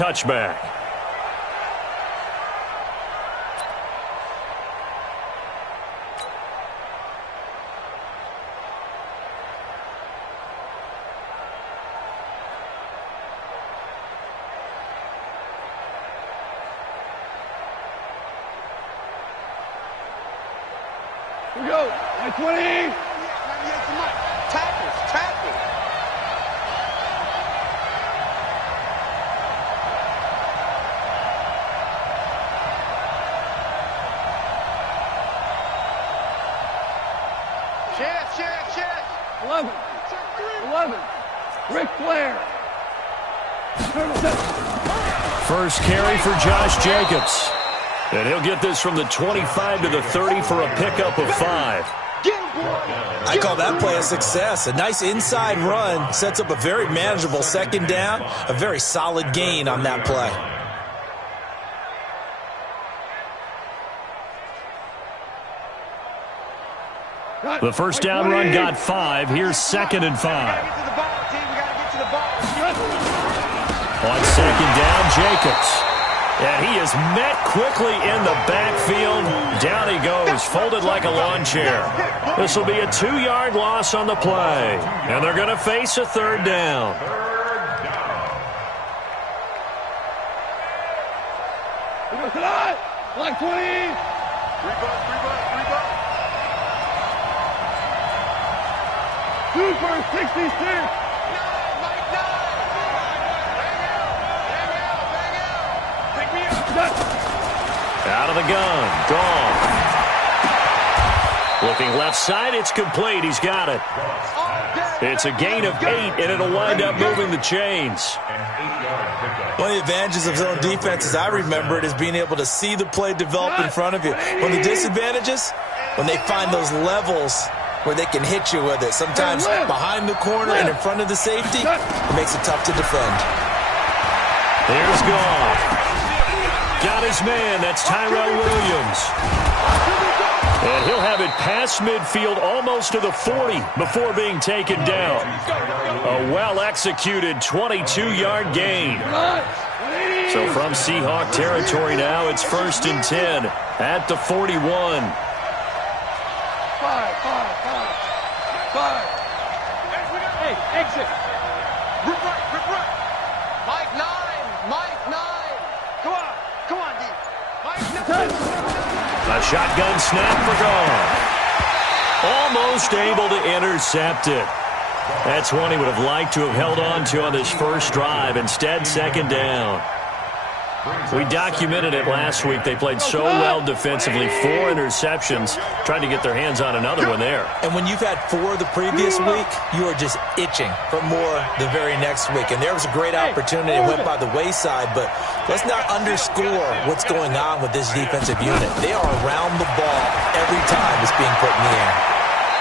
touchback. Here we go. 20. Tackles. Chest. 11. Ric Flair. First carry for Josh Jacobs. And he'll get this from the 25 to the 30 for a pickup of 5. I call that play a success. A nice inside run sets up a very manageable second down. A very solid gain on that play. The first down run got 5. Here's 2nd and 5. On second down, Jacobs. And he is met quickly in the backfield. Down he goes, folded like a lawn chair. This will be a 2-yard loss on the play. And they're going to face a 3rd down. Like 20. Super 66. Out of the gun. Gone. Looking left side. It's complete. He's got it. It's a gain of 8, and it'll wind up moving the chains. One of the advantages of zone defense, as I remember it, is being able to see the play develop in front of you. One of the disadvantages, when they find those levels where they can hit you with it. Sometimes behind the corner and in front of the safety, it makes it tough to defend. There's Goff. Got his man. That's Tyrell Williams. And he'll have it past midfield almost to the 40 before being taken down. A well-executed 22-yard gain. So from Seahawk territory now, it's 1st and 10 at the 41. 5. Hey, exit. Rip right. Mike 9. Come on, D. Mike 9. A shotgun snap for Goff. Almost able to intercept it. That's one he would have liked to have held on to on this first drive. Instead, 2nd down. We documented it last week. They played so well defensively. 4 interceptions. Trying to get their hands on another one there. And when you've had 4 the previous week, you are just itching for more the very next week. And there was a great opportunity. It went by the wayside, but let's not underscore what's going on with this defensive unit. They are around the ball every time it's being put in the air.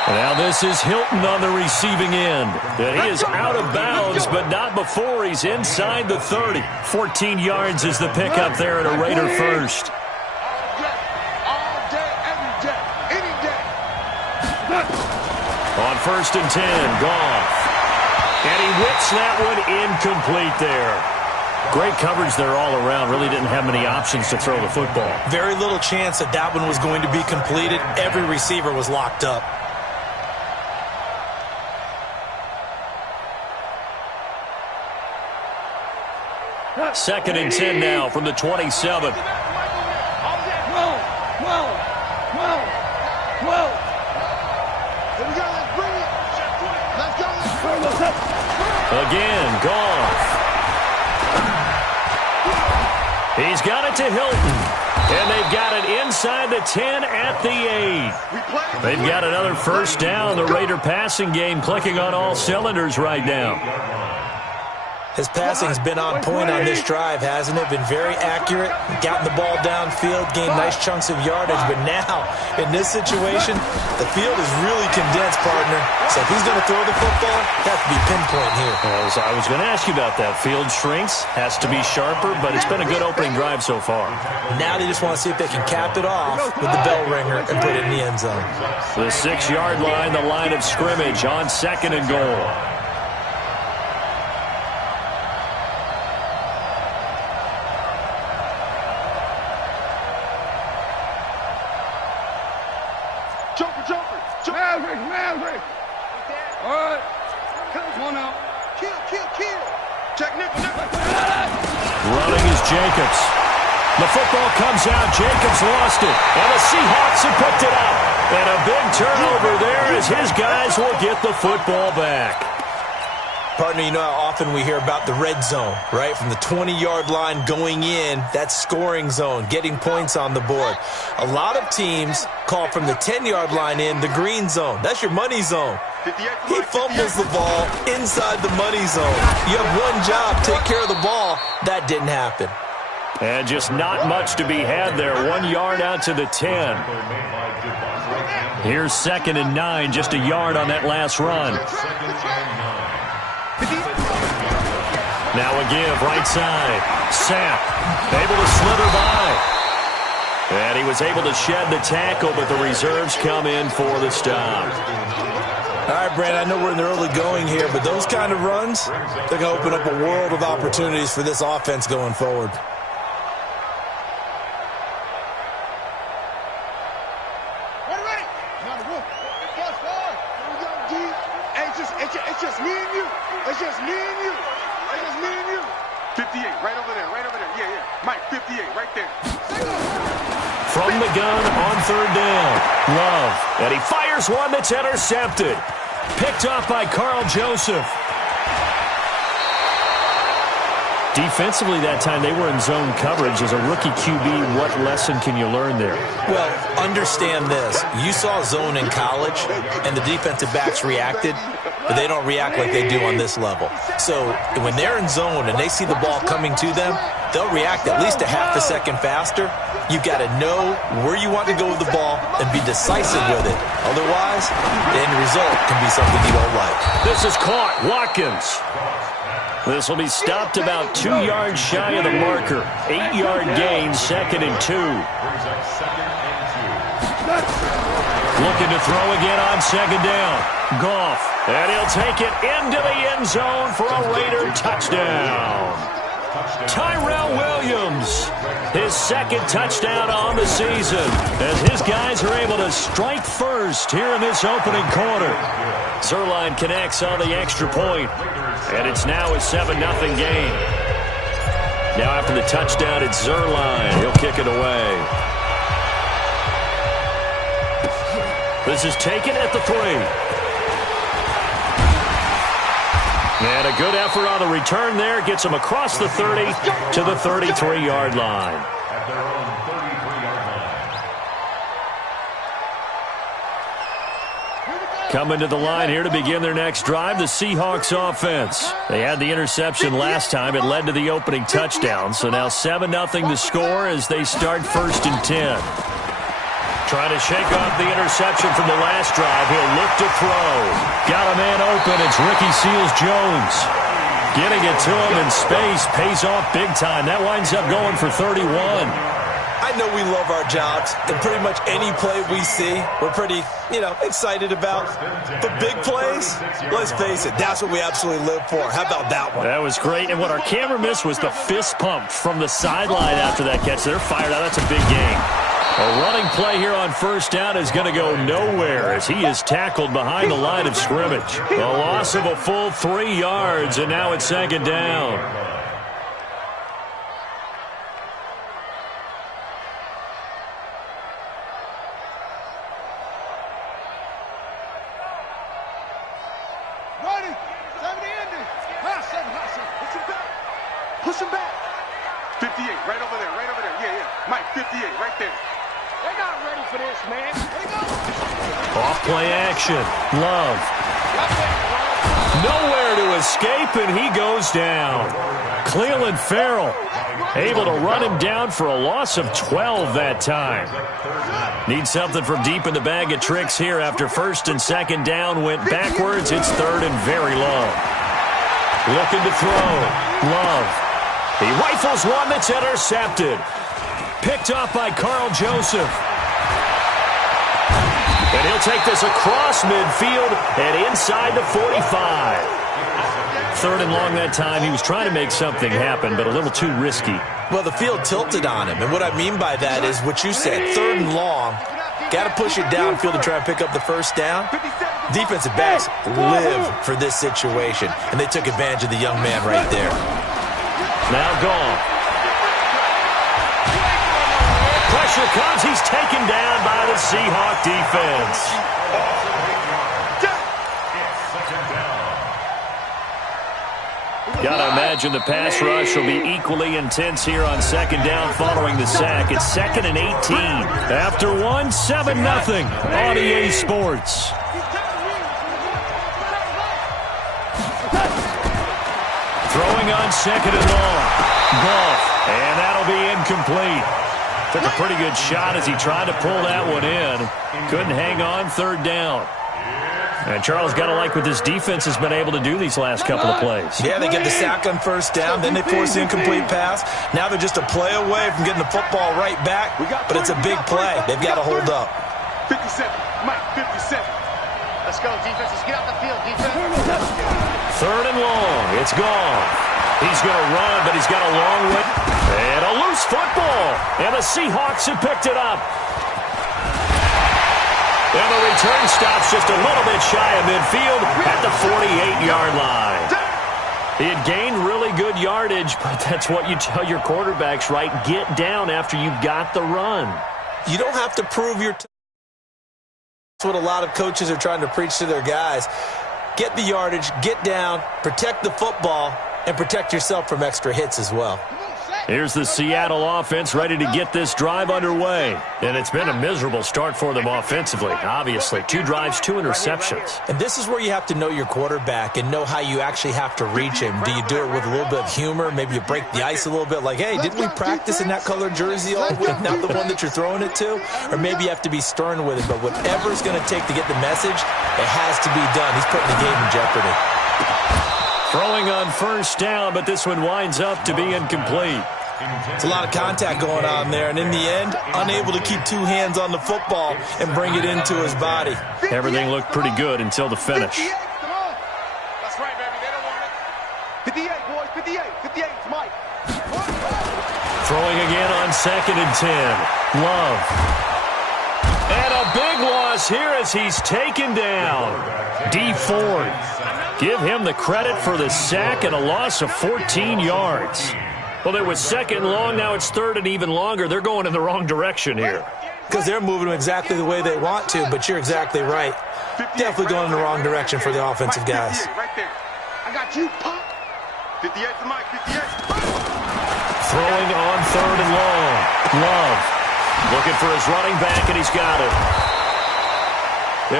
Now this is Hilton on the receiving end. And he is out of bounds, but not before he's inside the 30. 14 yards is the pickup there at a Raider first. All day, every day, any day. On 1st and 10, Goff. And he whips that one incomplete there. Great coverage there all around. Really didn't have many options to throw the football. Very little chance that that one was going to be completed. Every receiver was locked up. Second and 10 now from the 27. 12. Here we go, let's bring it. Let's go. Again, Goff. He's got it to Hilton. And they've got it inside the 10 at the 8. They've got another first down. The Raider passing game clicking on all cylinders right now. His passing's been on point on this drive, hasn't it? Been very accurate, gotten the ball downfield, gained nice chunks of yardage. But now, in this situation, the field is really condensed, partner. So if he's going to throw the football, that has to be pinpoint here. I was going to ask you about that. Field shrinks, has to be sharper, but it's been a good opening drive so far. Now they just want to see if they can cap it off with the bell ringer and put it in the end zone. The 6-yard line, the line of scrimmage on 2nd and goal. Maverick. All right. Come on now. Kill. Check nickel. Running is Jacobs. The football comes out. Jacobs lost it. And the Seahawks have picked it up. And a big turnover there as his guys will get the football back. Partner, you know how often we hear about the red zone, right? From the 20-yard line going in, that scoring zone, getting points on the board. A lot of teams call from the 10-yard line in the green zone. That's your money zone. He fumbles the ball inside the money zone. You have one job, take care of the ball. That didn't happen. And just not much to be had there. 1 yard out to the 10. Here's 2nd and 9, just a yard on that last run. Now a give, right side. Sapp, able to slither by. And he was able to shed the tackle, but the reserves come in for the stop. All right, Brandon, I know we're in the early going here, but those kind of runs, they're going to open up a world of opportunities for this offense going forward. It's just me and you. It's just me and you. 58, right over there. Yeah. Mike, 58, right there. From the gun on 3rd down. Love. And he fires one that's intercepted. Picked off by Carl Joseph. Defensively that time, they were in zone coverage. As a rookie QB, what lesson can you learn there? Well, understand this. You saw zone in college, and the defensive backs reacted, but they don't react like they do on this level. So when they're in zone and they see the ball coming to them, they'll react at least a half a second faster. You've got to know where you want to go with the ball and be decisive with it. Otherwise, the end result can be something you don't like. This is caught. Watkins. This will be stopped about 2 yards shy of the marker. 8-yard gain, 2nd and 2. Looking to throw again on 2nd down. Goff. And he'll take it into the end zone for a Raider touchdown. Tyrell Williams, his 2nd touchdown on the season, as his guys are able to strike first here in this opening quarter. Zuerlein connects on the extra point, and it's now a 7-0 game. Now after the touchdown, it's Zuerlein. He'll kick it away. This is taken at the 3. And a good effort on the return there. Gets him across the 30 to the 33-yard line. Coming to the line here to begin their next drive, the Seahawks offense. They had the interception last time. It led to the opening touchdown. So now 7-0 to score as they start 1st and 10. Trying to shake off the interception from the last drive. He'll look to throw. Got a man open. It's Ricky Seals-Jones. Getting it to him in space pays off big time. That winds up going for 31. I know we love our jobs, and pretty much any play we see, we're pretty, excited about. The big plays, let's face it, that's what we absolutely live for. How about that one? That was great, and what our camera missed was the fist pump from the sideline after that catch. They're fired out. That's a big game. A running play here on 1st down is going to go nowhere as he is tackled behind the line of scrimmage. A loss of a full 3 yards, and now it's 2nd down. Push him back. 58, right over there. Yeah. Mike, 58, right there. They're not ready for this, man. Off play action. Love. Nowhere to escape, and he goes down. Cleveland Farrell able to run him down for a loss of 12 that time. Needs something from deep in the bag of tricks here after 1st and 2nd down went backwards. It's 3rd and very long. Looking to throw. Love. He rifles one that's intercepted. Picked off by Carl Joseph. And he'll take this across midfield and inside the 45. 3rd and long that time. He was trying to make something happen, but a little too risky. Well, the field tilted on him, and what I mean by that is what you said, 3rd and long. Got to push it downfield to try and pick up the first down. Defensive backs live for this situation, and they took advantage of the young man right there. Now gone. Pressure comes. He's taken down by the Seahawk defense. Got to imagine the pass rush will be equally intense here on second down following the sack. It's 2nd and 18. After 1, 7-0 on EA Sports. Throwing on 2nd and long. Golf. And that'll be incomplete. Took a pretty good shot as he tried to pull that one in. Couldn't hang on 3rd down. And Charles, got to like what this defense has been able to do these last couple of plays. Yeah, they get the sack on first down, then they force the incomplete pass. Now they're just a play away from getting the football right back, but it's a big play. They've got to hold up. 57, Mike, 57. Let's go, defenses. Get out the field, defense. 3rd and long. It's gone. He's going to run, but he's got a long way. And a loose football. And the Seahawks have picked it up. And the return stops just a little bit shy of midfield at the 48-yard line. He had gained really good yardage, but that's what you tell your quarterbacks, right? Get down after you've got the run. You don't have to prove your... That's what a lot of coaches are trying to preach to their guys. Get the yardage, get down, protect the football, and protect yourself from extra hits as well. Here's the Seattle offense ready to get this drive underway. And it's been a miserable start for them offensively, obviously. 2 drives, 2 interceptions. And this is where you have to know your quarterback and know how you actually have to reach him. Do you do it with a little bit of humor? Maybe you break the ice a little bit like, hey, didn't we practice in that colored jersey all week? Not the one that you're throwing it to? Or maybe you have to be stern with it. But whatever it's going to take to get the message, it has to be done. He's putting the game in jeopardy. Throwing on first down, but this one winds up to be incomplete. It's a lot of contact going on there, and in the end, unable to keep 2 hands on the football and bring it into his body. Everything looked pretty good until the finish. 58, come on. That's right, baby. They don't want it. 58, boys. 58. 58, it's Mike. Throwing again on 2nd and 10. Love. And a big loss here as he's taken down. D Ford. Give him the credit for the sack and a loss of 14 yards. Well, it was 2nd long, now it's 3rd and even longer. They're going in the wrong direction here. Because they're moving exactly the way they want to, but you're exactly right. Definitely going in the wrong direction for the offensive guys. Right there. I got you, Pop. 58 to Mike, 58. Throwing on 3rd and long. Love. Looking for his running back, and he's got it.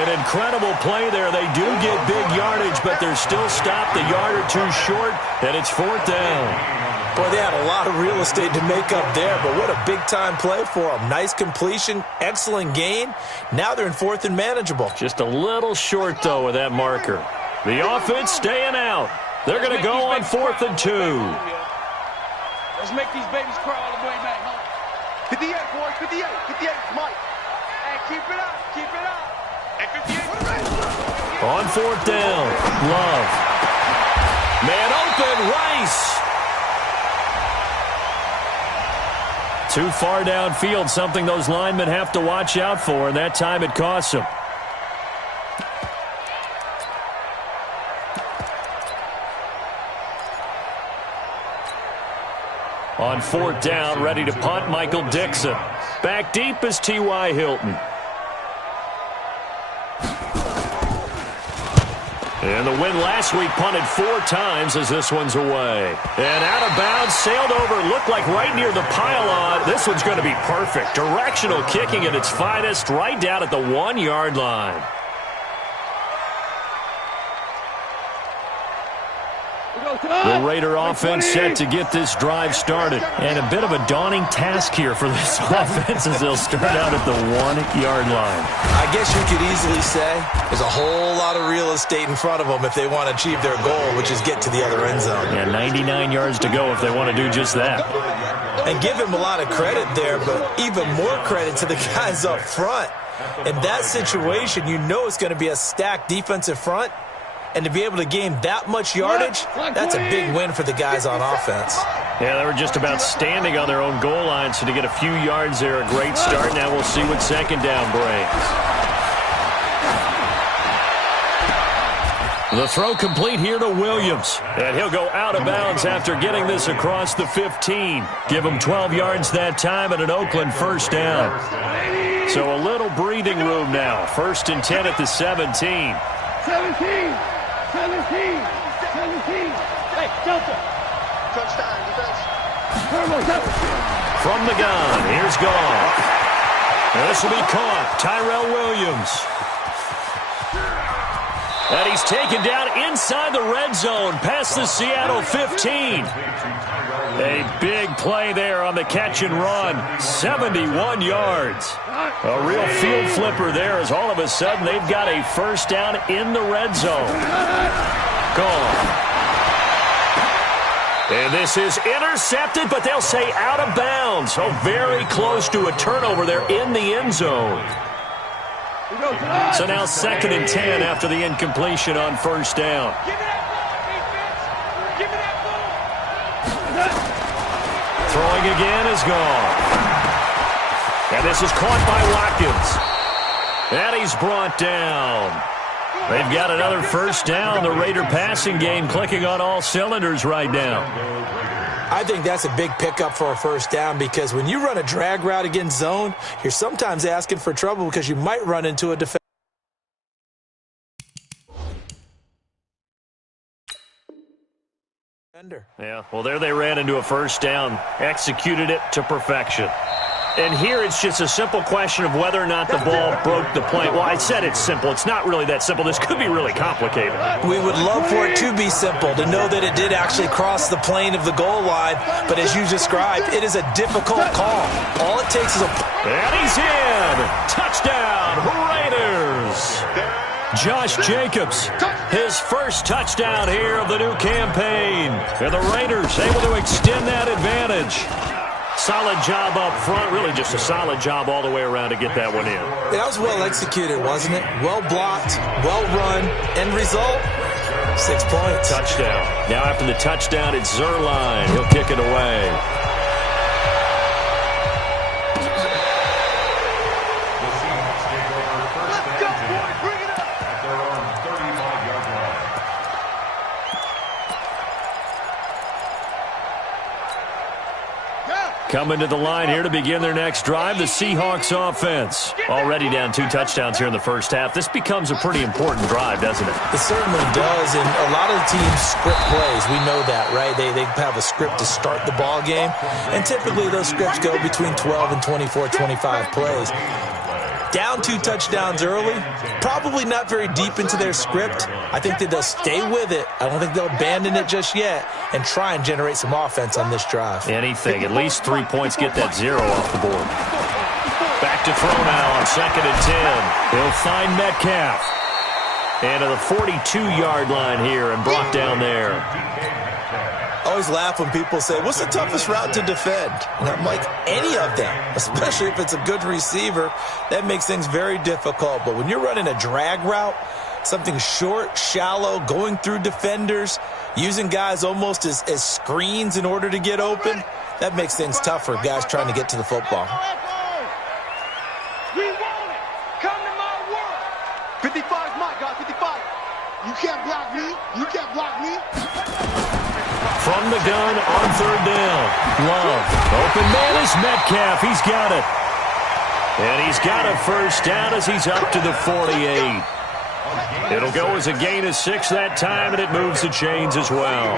An incredible play there. They do get big yardage, but they're still stopped a yard or 2 short, and it's 4th down. Boy, they had a lot of real estate to make up there, but what a big-time play for them. Nice completion, excellent gain. Now they're in 4th and manageable. Just a little short, though, with that marker. The offense staying out. They're going to go on 4th and 2. Let's make these babies cry all the way back home. 58, boys. 58. 58, it's Mike. Hey, keep it up. Keep it up. Hey, 58. On 4th down. Love. Man open, Rice. Too far downfield, something those linemen have to watch out for, and that time it costs them. On 4th down, ready to punt, Michael Dixon. Back deep is T.Y. Hilton. And the win last week punted 4 times as this one's away. And out of bounds, sailed over, looked like right near the pylon. This one's going to be perfect. Directional kicking at its finest, right down at the 1-yard line. The Raider offense set to get this drive started. And a bit of a daunting task here for this offense as they'll start out at the 1-yard line. I guess you could easily say there's a whole lot of real estate in front of them if they want to achieve their goal, which is get to the other end zone. Yeah, 99 yards to go if they want to do just that. And give him a lot of credit there, but even more credit to the guys up front. In that situation, you know it's going to be a stacked defensive front. And to be able to gain that much yardage, that's a big win for the guys on offense. Yeah, they were just about standing on their own goal line, so to get a few yards there, a great start. Now we'll see what second down brings. The throw complete here to Williams. And he'll go out of bounds after getting this across the 15. Give him 12 yards that time and an Oakland first down. So a little breathing room now. 1st and 10 at the 17. 17. Hey, Delta. Touchdown, defense. From the gun, here's Goff. This will be caught. Tyrell Williams. And he's taken down inside the red zone past the Seattle 15. A big play there on the catch and run. 71 yards. A real field flipper there as all of a sudden they've got a first down in the red zone. Gone. And this is intercepted, but they'll say out of bounds. So very close to a turnover there in the end zone. So now 2nd and 10 after the incompletion on first down. Give me that ball, defense. Give me that ball. Throwing again is gone. And this is caught by Watkins. And he's brought down. They've got another first down. The Raider passing game clicking on all cylinders right now. I think that's a big pickup for a first down because when you run a drag route against zone, you're sometimes asking for trouble because you might run into a defender. Yeah, well, there they ran into a first down, executed it to perfection. And here it's just a simple question of whether or not the ball broke the plane. Well, I said it's simple. It's not really that simple. This could be really complicated. We would love for it to be simple, to know that it did actually cross the plane of the goal line. But as you described, it is a difficult call. All it takes is a... And he's in! Touchdown, Raiders! Josh Jacobs, his first touchdown here of the new campaign. And the Raiders able to extend that advantage. Solid job up front, really just a solid job all the way around to get that one in. That was well executed, wasn't it? Well blocked, well run. End result, 6 points. Touchdown. Now after the touchdown, it's Zerline. He'll kick it away. Coming to the line here to begin their next drive, the Seahawks offense. Already down 2 touchdowns here in the first half. This becomes a pretty important drive, doesn't it? It certainly does, and a lot of the teams script plays. We know that, right? They have a script to start the ball game, and typically those scripts go between 12 and 24, 25 plays. Down 2 touchdowns early, probably not very deep into their script. I think that they'll stay with it. I don't think they'll abandon it just yet and try and generate some offense on this drive. Anything. At least 3 points, get that 0 off the board. Back to throw now on 2nd and 10. He'll find Metcalf. And to the 42-yard line here and brought down there. I always laugh when people say, what's the toughest route to defend? And I'm like, any of them, especially if it's a good receiver. That makes things very difficult. But when you're running a drag route, something short, shallow, going through defenders, using guys almost as screens in order to get open, that makes things tough for guys trying to get to the football. We want it. Come to my world. 55 is my guy, 55. You can't block me. You can't block me. From the gun on 3rd down. Love. Open man is Metcalf. He's got it. And he's got a first down as he's up to the 48. It'll go as a gain of 6 that time, and it moves the chains as well.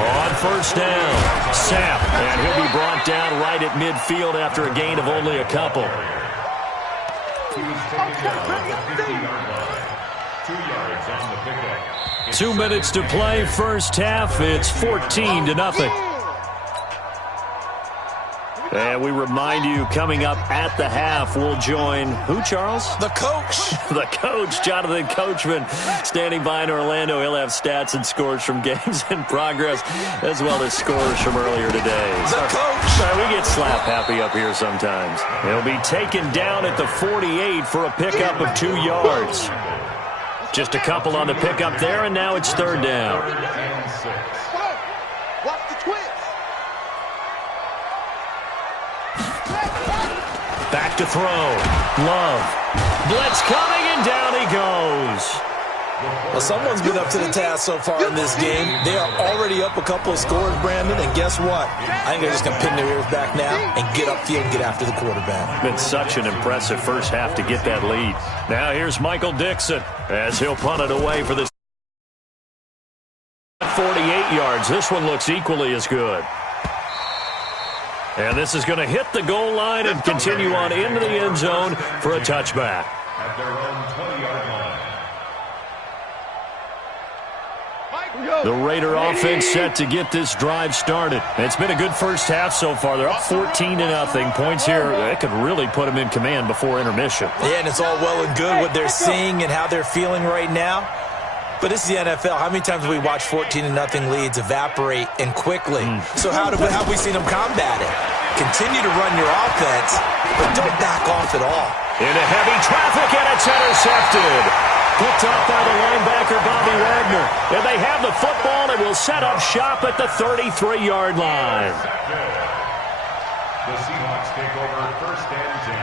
On first down, Sapp. And he'll be brought down right at midfield after a gain of only a couple. 2 yards on the pickup. 2 minutes to play, first half. It's 14-0. And we remind you, coming up at the half, we'll join who, Charles? The coach. The coach, Jonathan Coachman, standing by in Orlando. He'll have stats and scores from games in progress, as well as scores from earlier today. The coach. We get slap happy up here sometimes. He'll be taken down at the 48 for a pickup of 2 yards. Just a couple on the pickup there, and now it's third down. Watch the twist. Back to throw. Love. Blitz coming, and down he goes. Well, someone's been up to the task so far in this game. They are already up a couple of scores, Brandon, and guess what? I think they're just going to pin their ears back now and get upfield and get after the quarterback. Been such an impressive first half to get that lead. Now here's Michael Dixon as he'll punt it away for this 48 yards. This one looks equally as good. And this is going to hit the goal line and continue on into the end zone for a touchback. At their own 20-yard line. The Raider offense set to get this drive started. It's been a good first half so far. They're up 14-0. Points here, that could really put them in command before intermission. Yeah, and it's all well and good what they're seeing and how they're feeling right now. But this is the NFL. How many times have we watched 14-0 leads evaporate and quickly? So how have we seen them combat it? Continue to run your offense, but don't back off at all. Into heavy traffic, and it's intercepted. Picked up by the linebacker, Bobby Wagner. And they have the football and will set up shop at the 33-yard line. The Seahawks take over first and 10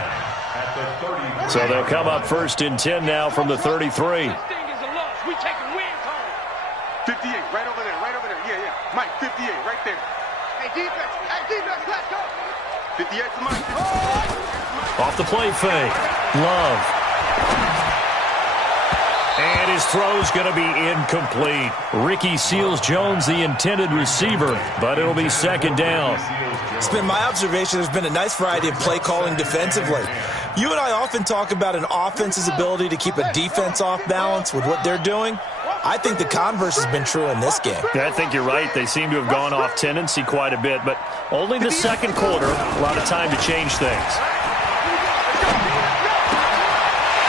at the 33. So they'll come up first and 10 now from the 33. This thing is a loss. We taking wins home. 58, right over there, right over there. Yeah, yeah. Mike, 58, right there. Hey, defense, let's go. 58 to Mike. Off the play fake. Love. And his throw's going to be incomplete. Ricky Seals-Jones, the intended receiver, but it'll be second down. It's been my observation there's been a nice variety of play calling defensively. You and I often talk about an offense's ability to keep a defense off balance with what they're doing. I think the converse has been true in this game. I think you're right. They seem to have gone off tendency quite a bit, but only the second quarter, a lot of time to change things.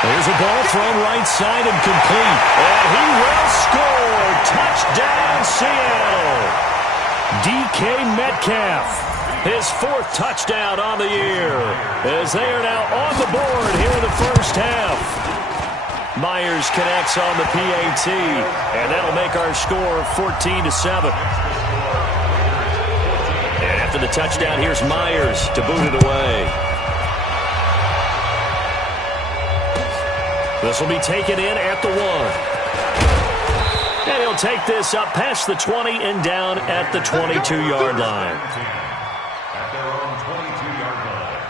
There's a ball thrown right side and complete. And he will score. Touchdown, Seattle. DK Metcalf, his fourth touchdown on the year, as they are now on the board here in the first half. Myers connects on the PAT, and that'll make our score 14-7. And after the touchdown, here's Myers to boot it away. This will be taken in at the 1. And he'll take this up past the 20 and down at the 22-yard line. At their own 22-yard line.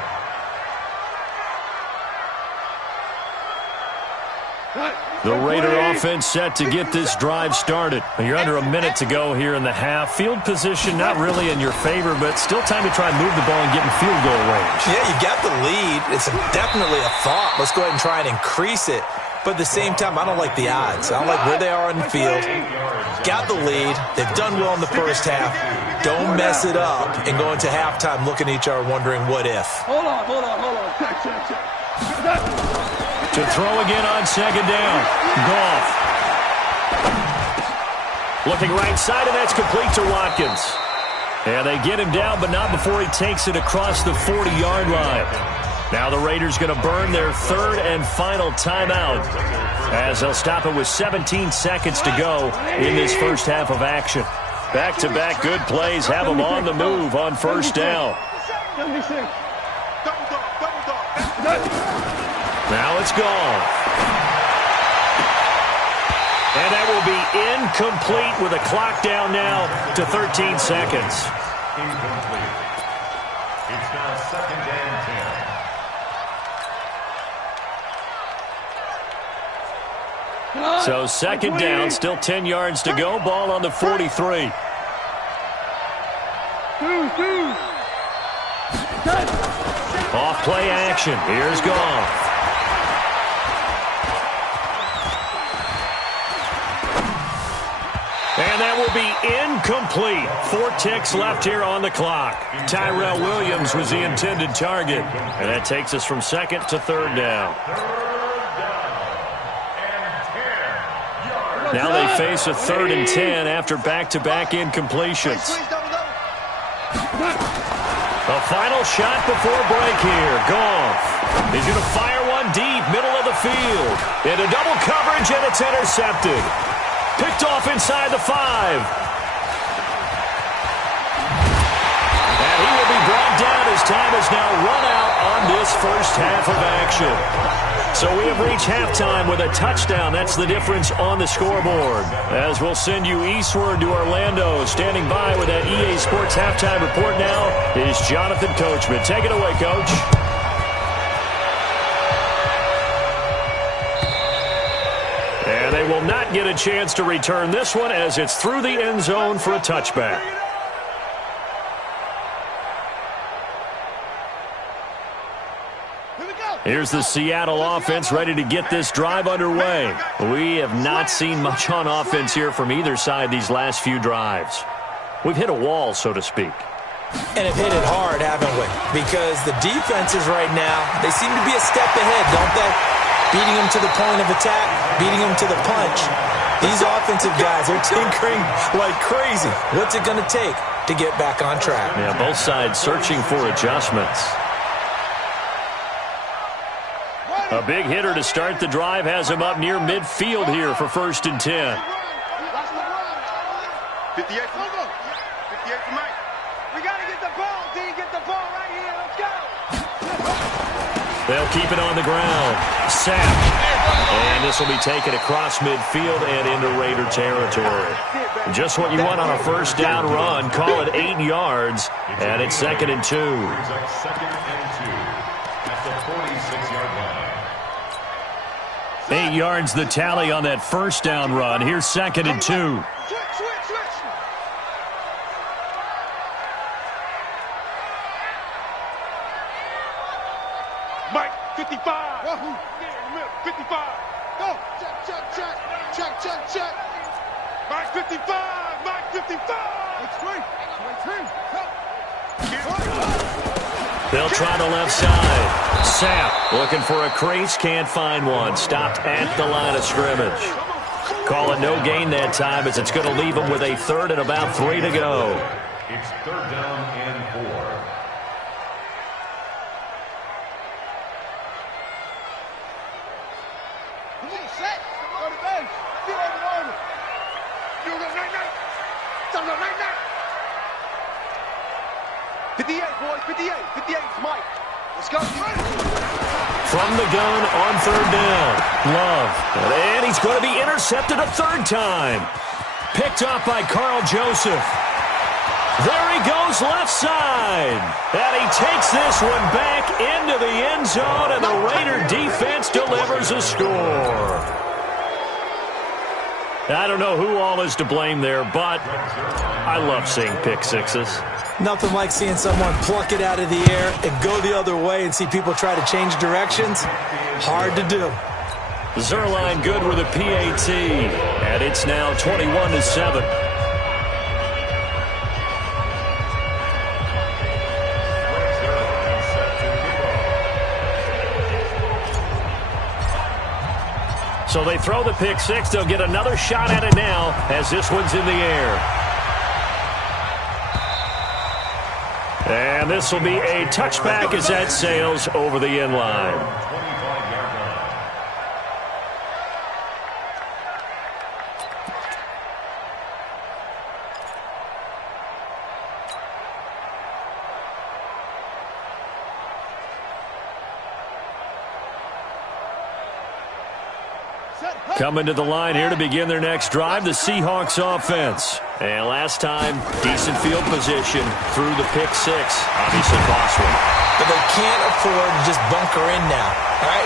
The Raider offense set to get this drive started. You're under a minute to go here in the half. Field position not really in your favor, but still time to try and move the ball and get in field goal range. Yeah, you've got the lead. It's definitely a thought. Let's go ahead and try and increase it. But at the same time, I don't like the odds. I don't like where they are on the field. Got the lead. They've done well in the first half. Don't mess it up and go into halftime looking at each other wondering what if. Hold on. Check. To throw again on second down. Goff. Looking right side, and that's complete to Watkins. And they get him down, but not before he takes it across the 40-yard line. Now the Raiders going to burn their third and final timeout, as they'll stop it with 17 seconds to go in this first half of action. Back-to-back good plays have them on the move on first down. Now it's gone. And that will be incomplete with a clock down now to 13 seconds. Incomplete. It's now second and 10. So second down, still 10 yards to go. Ball on the 43. Off play action. Here's Goff. And that will be incomplete. 4 ticks left here on the clock. Tyrell Williams was the intended target. And that takes us from second to third down. Now they face a 3rd and 10 after back-to-back incompletions. A final shot before break here. Goff. He's going to fire one deep, middle of the field. Into double coverage, and it's intercepted. Picked off inside the 5. And he will be brought down as time has now run out on this first half of action. So we have reached halftime with a touchdown. That's the difference on the scoreboard. As we'll send you eastward to Orlando. Standing by with that EA Sports halftime report now is Jonathan Coachman. Take it away, Coach. And they will not get a chance to return this one as it's through the end zone for a touchback. Here's the Seattle offense ready to get this drive underway. We have not seen much on offense here from either side these last few drives. We've hit a wall, so to speak. And have hit it hard, haven't we? Because the defenses right now, they seem to be a step ahead, don't they? Beating them to the point of attack, beating them to the punch. These offensive guys are tinkering like crazy. What's it going to take to get back on track? Yeah, both sides searching for adjustments. A big hitter to start the drive has him up near midfield here for 1st and 10. 58 for Mike. We got to get the ball, D. Get the ball right here. Let's go. They'll keep it on the ground. Sack. And this will be taken across midfield and into Raider territory. Just what you want on a first down run. Call it 8 yards. And it's 2nd and 2. 2nd and 2 at the 46-yard line. 8 yards the tally on that first down run. Here's 2nd and 2. Mike, 55. 55. Go. Check. Mike, 55. Mike, 55. It's great. They'll try the left side. Sapp looking for a crease, can't find one. Stopped at the line of scrimmage. Call it no gain that time as it's going to leave them with a 3rd and about 3 to go. It's 3rd down and 4. Set. Go to bench. Get over. You go night. 58, boys. 58. 58 is Mike. Let's go. From the gun on 3rd down. Love. And he's going to be intercepted a 3rd time. Picked off by Carl Joseph. There he goes left side. And he takes this one back into the end zone, and the Raider defense delivers a score. I don't know who all is to blame there, but I love seeing pick sixes. Nothing like seeing someone pluck it out of the air and go the other way and see people try to change directions. Hard to do. Zerline good with a PAT, and it's now 21-7. So they throw the pick six. They'll get another shot at it now as this one's in the air. And this will be a touchback as that sails over the end line. 25-yard line. Coming to the line here to begin their next drive, the Seahawks offense. And last time, decent field position through the pick six. Obviously cost one. But they can't afford to just bunker in now. All right,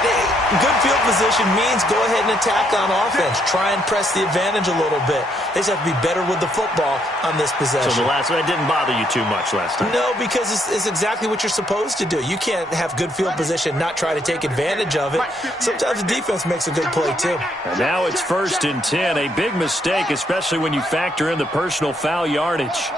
good field position means go ahead and attack on offense. Try and press the advantage a little bit. They just have to be better with the football on this possession. So that didn't bother you too much last time? No, because it's exactly what you're supposed to do. You can't have good field position, not try to take advantage of it. Sometimes the defense makes a good play, too. And now it's 1st and 10. A big mistake, especially when you factor in the personal foul yardage.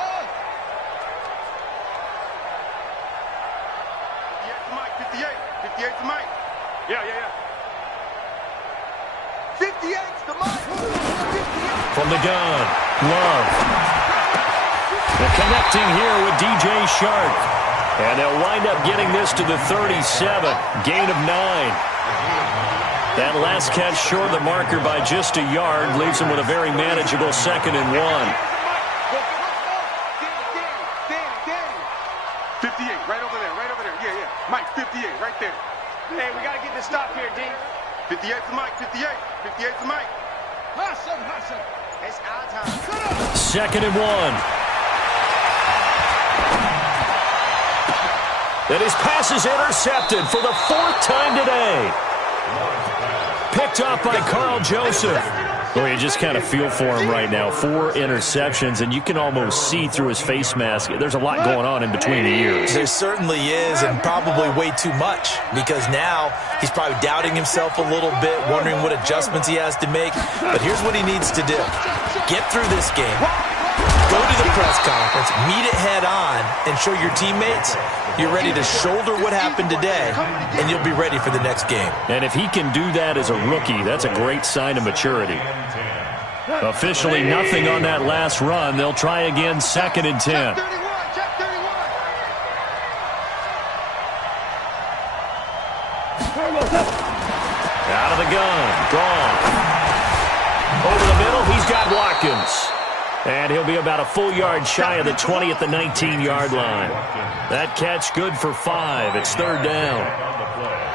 From the gun, Love. They're connecting here with DJ Shark. And they'll wind up getting this to the 37. Gain of 9. That last catch short of the marker by just a yard leaves them with a very manageable 2nd and 1. 58, right over there, right over there. Yeah, yeah. Mike, 58, right there. Hey, we got to get this stop here, D. 58 for Mike, 58. 58 for Mike. Hustle. It's our time. 2nd and 1. And his pass is intercepted for the 4th time today. Picked up by Carl Joseph. Well, you just kind of feel for him right now. 4 interceptions, and you can almost see through his face mask. There's a lot going on in between the ears. There certainly is, and probably way too much, because now he's probably doubting himself a little bit, wondering what adjustments he has to make. But here's what he needs to do. Get through this game. Go to the press conference, meet it head on, and show your teammates you're ready to shoulder what happened today, and you'll be ready for the next game. And if he can do that as a rookie, that's a great sign of maturity. Officially nothing on that last run. They'll try again, 2nd and 10. Out of the gun. Gone. Over the middle, he's got Watkins. And he'll be about a full yard shy of the 20 at the 19-yard line. That catch good for 5. It's 3rd down.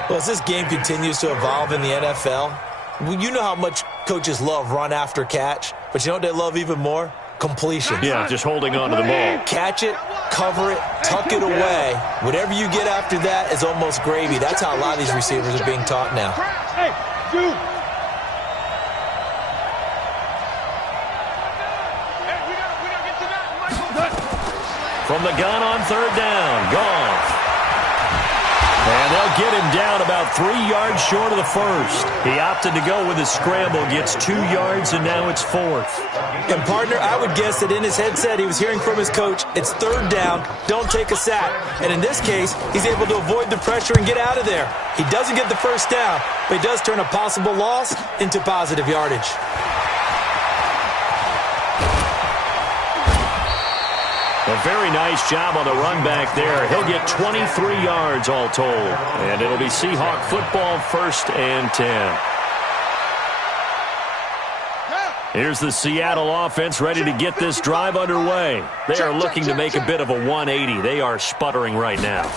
Well, as this game continues to evolve in the NFL, you know how much coaches love run after catch, but you know what they love even more? Completion. Yeah, just holding on to the ball. Catch it, cover it, tuck it away. Whatever you get after that is almost gravy. That's how a lot of these receivers are being taught now. Hey, dude. From the gun on 3rd down. Gone. And they'll get him down about 3 yards short of the 1st. He opted to go with a scramble, gets 2 yards, and now it's 4th. And, partner, I would guess that in his headset he was hearing from his coach, it's 3rd down, don't take a sack. And in this case, he's able to avoid the pressure and get out of there. He doesn't get the 1st down, but he does turn a possible loss into positive yardage. A very nice job on the run back there. He'll get 23 yards all told. And it'll be Seahawk football, 1st and 10. Here's the Seattle offense ready to get this drive underway. They are looking to make a bit of a 180. They are sputtering right now.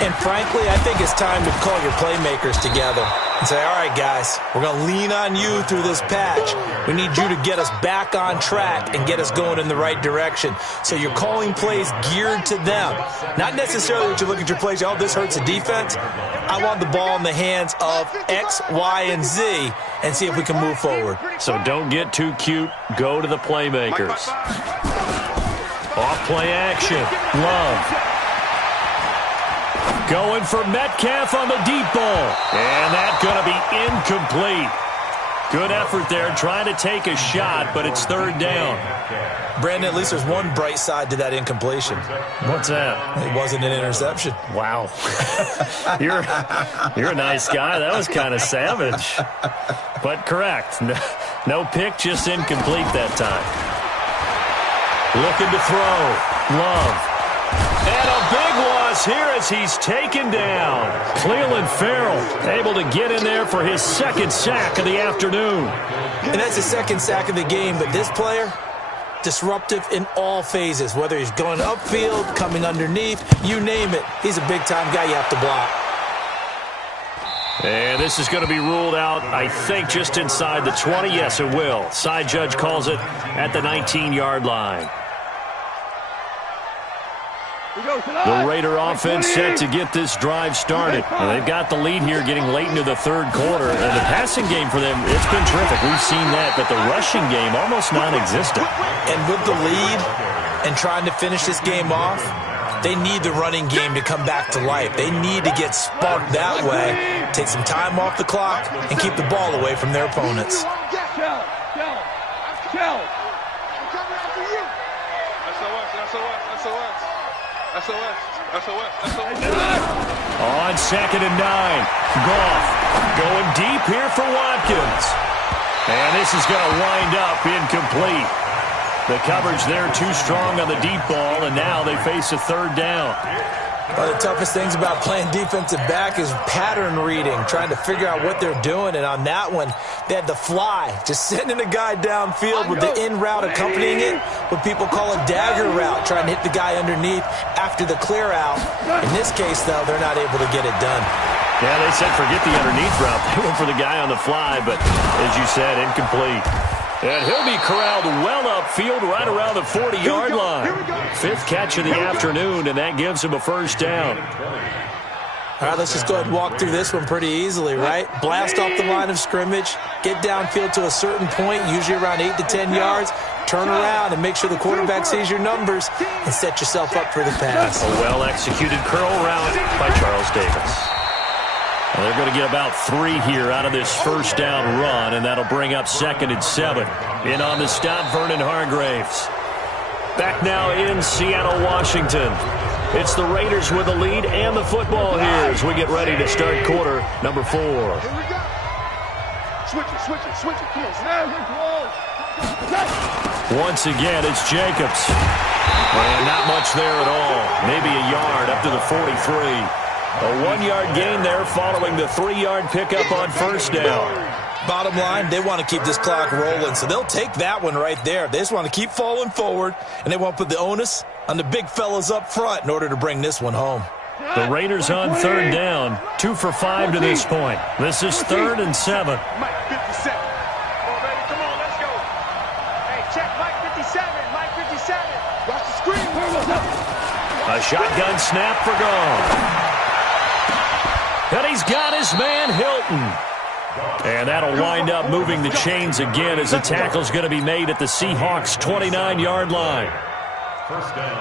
And frankly, I think it's time to call your playmakers together and say, all right, guys, we're going to lean on you through this patch. We need you to get us back on track and get us going in the right direction. So you're calling plays geared to them. Not necessarily that you look at your plays, oh, this hurts the defense. I want the ball in the hands of X, Y, and Z and see if we can move forward. So don't get too cute. Go to the playmakers. Off play action. Love. Going for Metcalf on the deep ball. And that's going to be incomplete. Good effort there, trying to take a shot, but it's 3rd down. Brandon, at least there's one bright side to that incompletion. What's that? It wasn't an interception. Wow. You're a nice guy. That was kind of savage. But correct. No pick, just incomplete that time. Looking to throw. Love. And a big loss here as he's taken down. Cleveland Farrell able to get in there for his 2nd sack of the afternoon. And that's the 2nd sack of the game, but this player, disruptive in all phases, whether he's going upfield, coming underneath, you name it. He's a big-time guy you have to block. And this is going to be ruled out, I think, just inside the 20. Yes, it will. Side judge calls it at the 19-yard line. The Raider offense set to get this drive started. And they've got the lead here getting late into the 3rd quarter. And the passing game for them, it's been terrific. We've seen that, but the rushing game almost non-existent. And with the lead and trying to finish this game off, they need the running game to come back to life. They need to get sparked that way, take some time off the clock, and keep the ball away from their opponents. On 2nd and 9, Goff going deep here for Watkins. And this is going to wind up incomplete. The coverage there too strong on the deep ball, and now they face a 3rd down. One of the toughest things about playing defensive back is pattern reading, trying to figure out what they're doing. And on that one, they had the fly, just sending a guy downfield with the in route accompanying it, what people call a dagger route, trying to hit the guy underneath after the clear out. In this case, though, they're not able to get it done. Yeah, they said forget the underneath route. They went for the guy on the fly, but as you said, incomplete. And he'll be corralled well upfield right around the 40-yard line. 5th catch of the afternoon, and that gives him a first down. All right, let's just go ahead and walk through this one pretty easily, right? Blast off the line of scrimmage, get downfield to a certain point, usually around 8 to 10 yards, turn around and make sure the quarterback sees your numbers and set yourself up for the pass. A well-executed curl route by Charles Davis. Well, they're going to get about 3 here out of this first down run, and that'll bring up 2nd and 7. In on the stop, Vernon Hargraves. Back now in Seattle, Washington. It's the Raiders with the lead and the football here as we get ready to start quarter number 4. Here we go. Switch it. Come on. Once again, it's Jacobs. And not much there at all. Maybe a yard up to the 43. A 1-yard gain there following the 3-yard pickup on first down. Bottom line, they want to keep this clock rolling, so they'll take that one right there. They just want to keep falling forward, and they want to put the onus on the big fellas up front in order to bring this one home. The Raiders on 3rd down, 2 for 5 to this point. This is 3rd and 7. Mike 57. Come on, let's go. Hey, check Mike 57. Mike 57. Watch the screen. A shotgun snap for Gone. And he's got his man, Hilton. And that'll wind up moving the chains again as the tackle's going to be made at the Seahawks' 29-yard line.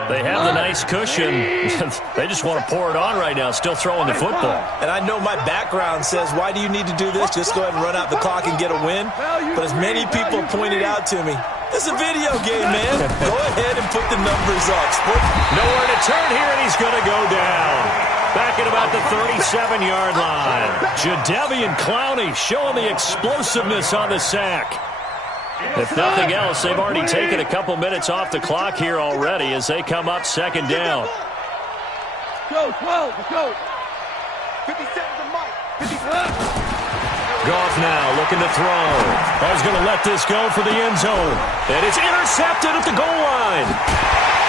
They have the nice cushion. They just want to pour it on right now, still throwing the football. And I know my background says, why do you need to do this? Just go ahead and run out the clock and get a win. But as many people pointed out to me, this is a video game, man. Go ahead and put the numbers up. Nowhere to turn here, and he's going to go down. Back at about the 37-yard line. Jadeveon Clowney showing the explosiveness on the sack. If nothing else, they've already taken a couple minutes off the clock here already as they come up 2nd down. Go, 12, let's go. 57 to Mike. 57. Goff now looking to throw. He's going to let this go for the end zone. And it's intercepted at the goal line.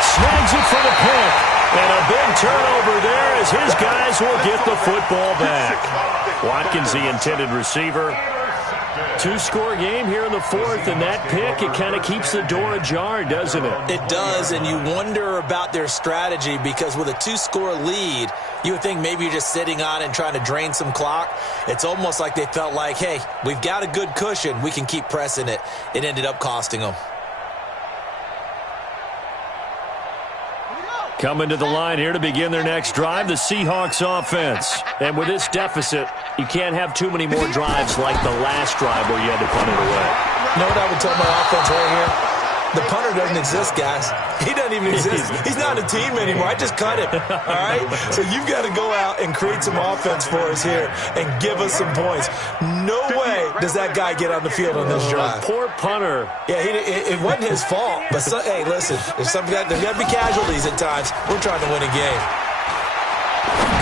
Snags it for the pick. And a big turnover there as his guys will get the football back. Watkins, the intended receiver. 2-score game here in the 4th, and that pick, it kind of keeps the door ajar, doesn't it? It does, and you wonder about their strategy because with a 2-score lead, you would think maybe you're just sitting on it and trying to drain some clock. It's almost like they felt like, hey, we've got a good cushion. We can keep pressing it. It ended up costing them. Coming to the line here to begin their next drive, the Seahawks offense. And with this deficit, you can't have too many more drives like the last drive where you had to punt it away. You know what I would tell my offense right here? The punter doesn't exist, guys. He doesn't even exist. He's not a team anymore. I just cut him, all right? So you've got to go out and create some offense for us here and give us some points. No way does that guy get on the field on this drive. Poor punter. Yeah, it wasn't his fault. But, hey, listen, there's got to be casualties at times. We're trying to win a game.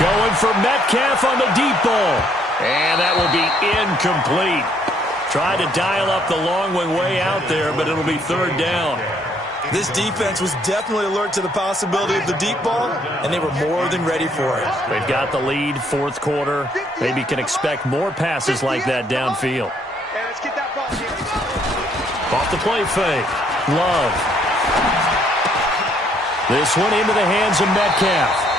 Going for Metcalf on the deep ball. And that will be incomplete. Tried to dial up the long one way out there, but it'll be 3rd down. This defense was definitely alert to the possibility of the deep ball, and they were more than ready for it. They've got the lead, 4th quarter. Maybe can expect more passes like that downfield. Hey, let's get that ball here. Off the play fake. Love. This one into the hands of Metcalf.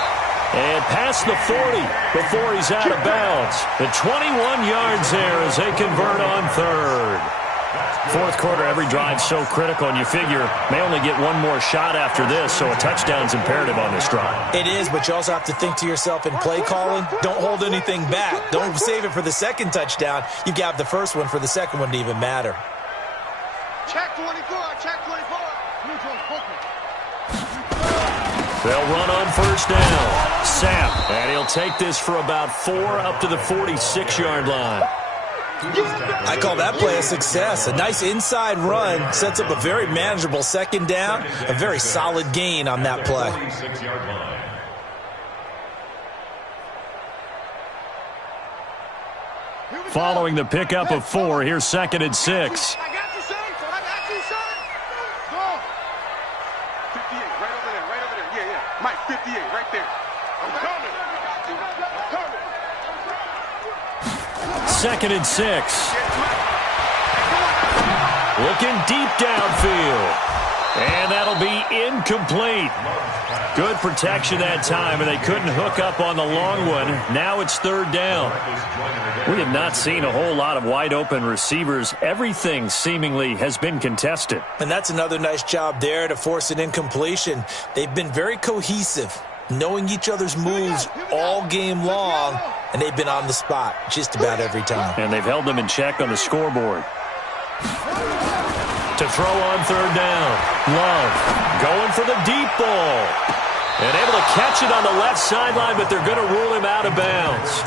And past the 40 before he's out of bounds. The 21 yards there as they convert on 3rd. 4th quarter, every drive so critical, and you figure may only get one more shot after this, so a touchdown's imperative on this drive. It is, but you also have to think to yourself in play calling, don't hold anything back. Don't save it for the 2nd touchdown. You got the first one for the 2nd one to even matter. Check 24, check 24. They'll run on first down. Sapp, and he'll take this for about 4 up to the 46-yard line. I call that play a success. A nice inside run sets up a very manageable 2nd down. A very solid gain on that play. Following the pickup of 4, here's 2nd and 6. I got you, son. I got you, son. Go. 58, right over there, right over there. Yeah, yeah. Mike, 58, right there. I'm coming. I'm coming. 2nd and 6. Looking deep downfield. And that'll be incomplete. Good protection that time, and they couldn't hook up on the long one. Now it's 3rd down. We have not seen a whole lot of wide-open receivers. Everything seemingly has been contested. And that's another nice job there to force an incompletion. They've been very cohesive, knowing each other's moves all game long, and they've been on the spot just about every time. And they've held them in check on the scoreboard. To throw on 3rd down. Love going for the deep ball. And able to catch it on the left sideline, but they're going to rule him out of bounds.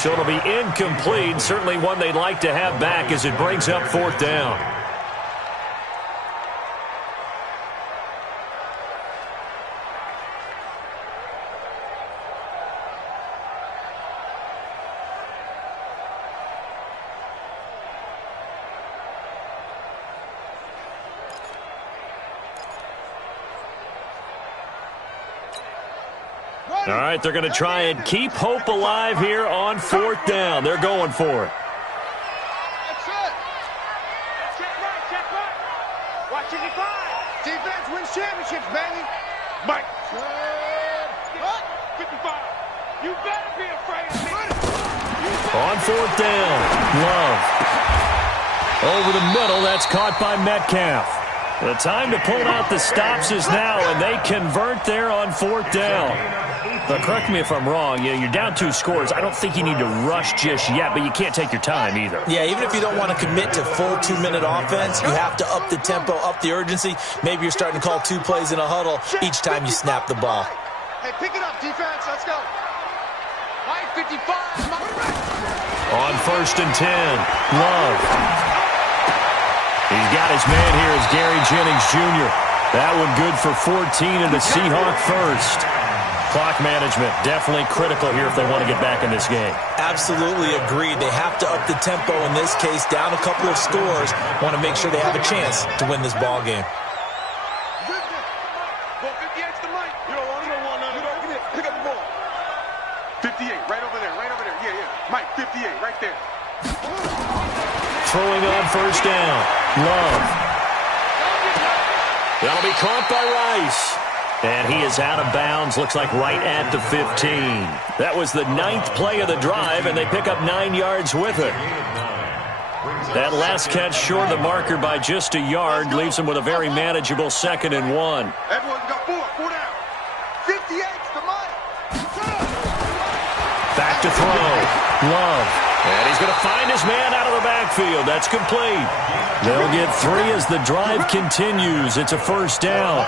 So it'll be incomplete. Certainly one they'd like to have back as it brings up 4th down. All right, they're going to try and keep hope alive here on 4th down. They're going for it. That's it. Check right, check right. Watch it define. Defense wins championships, baby. Mike. What? 55. You better be afraid of me. On 4th down, Love. Over the middle, that's caught by Metcalf. The time to pull out the stops is now, and they convert there on 4th down. But correct me if I'm wrong, you're down 2 scores. I don't think you need to rush just yet, but you can't take your time either. Yeah, even if you don't want to commit to full 2-minute offense, you have to up the tempo, up the urgency. Maybe you're starting to call 2 plays in a huddle each time you snap the ball. Hey, pick it up, defense. Let's go. Mike, 55. On 1st and 10, Love. He's got his man here as Gary Jennings Jr. That one good for 14 and the Seahawk first. Clock management definitely critical here if they want to get back in this game. Absolutely agreed. They have to up the tempo in this case, down a couple of scores. Want to make sure they have a chance to win this ball game. Well, 58's the Mike. You don't want none. Give it. Pick up the ball. 58, right over there, right over there. Yeah, yeah. Mike, 58, right there. Throwing on 1st down. Love. That'll be caught by Rice. And he is out of bounds, looks like right at the 15. That was the 9th play of the drive, and they pick up 9 yards with it. That last catch short of the marker by just a yard leaves him with a very manageable 2nd and 1. Everyone got 4 down. 58's the Mike. Back to throw. Love. And he's going to find his man out of the backfield. That's complete. They'll get 3 as the drive continues. It's a 1st down.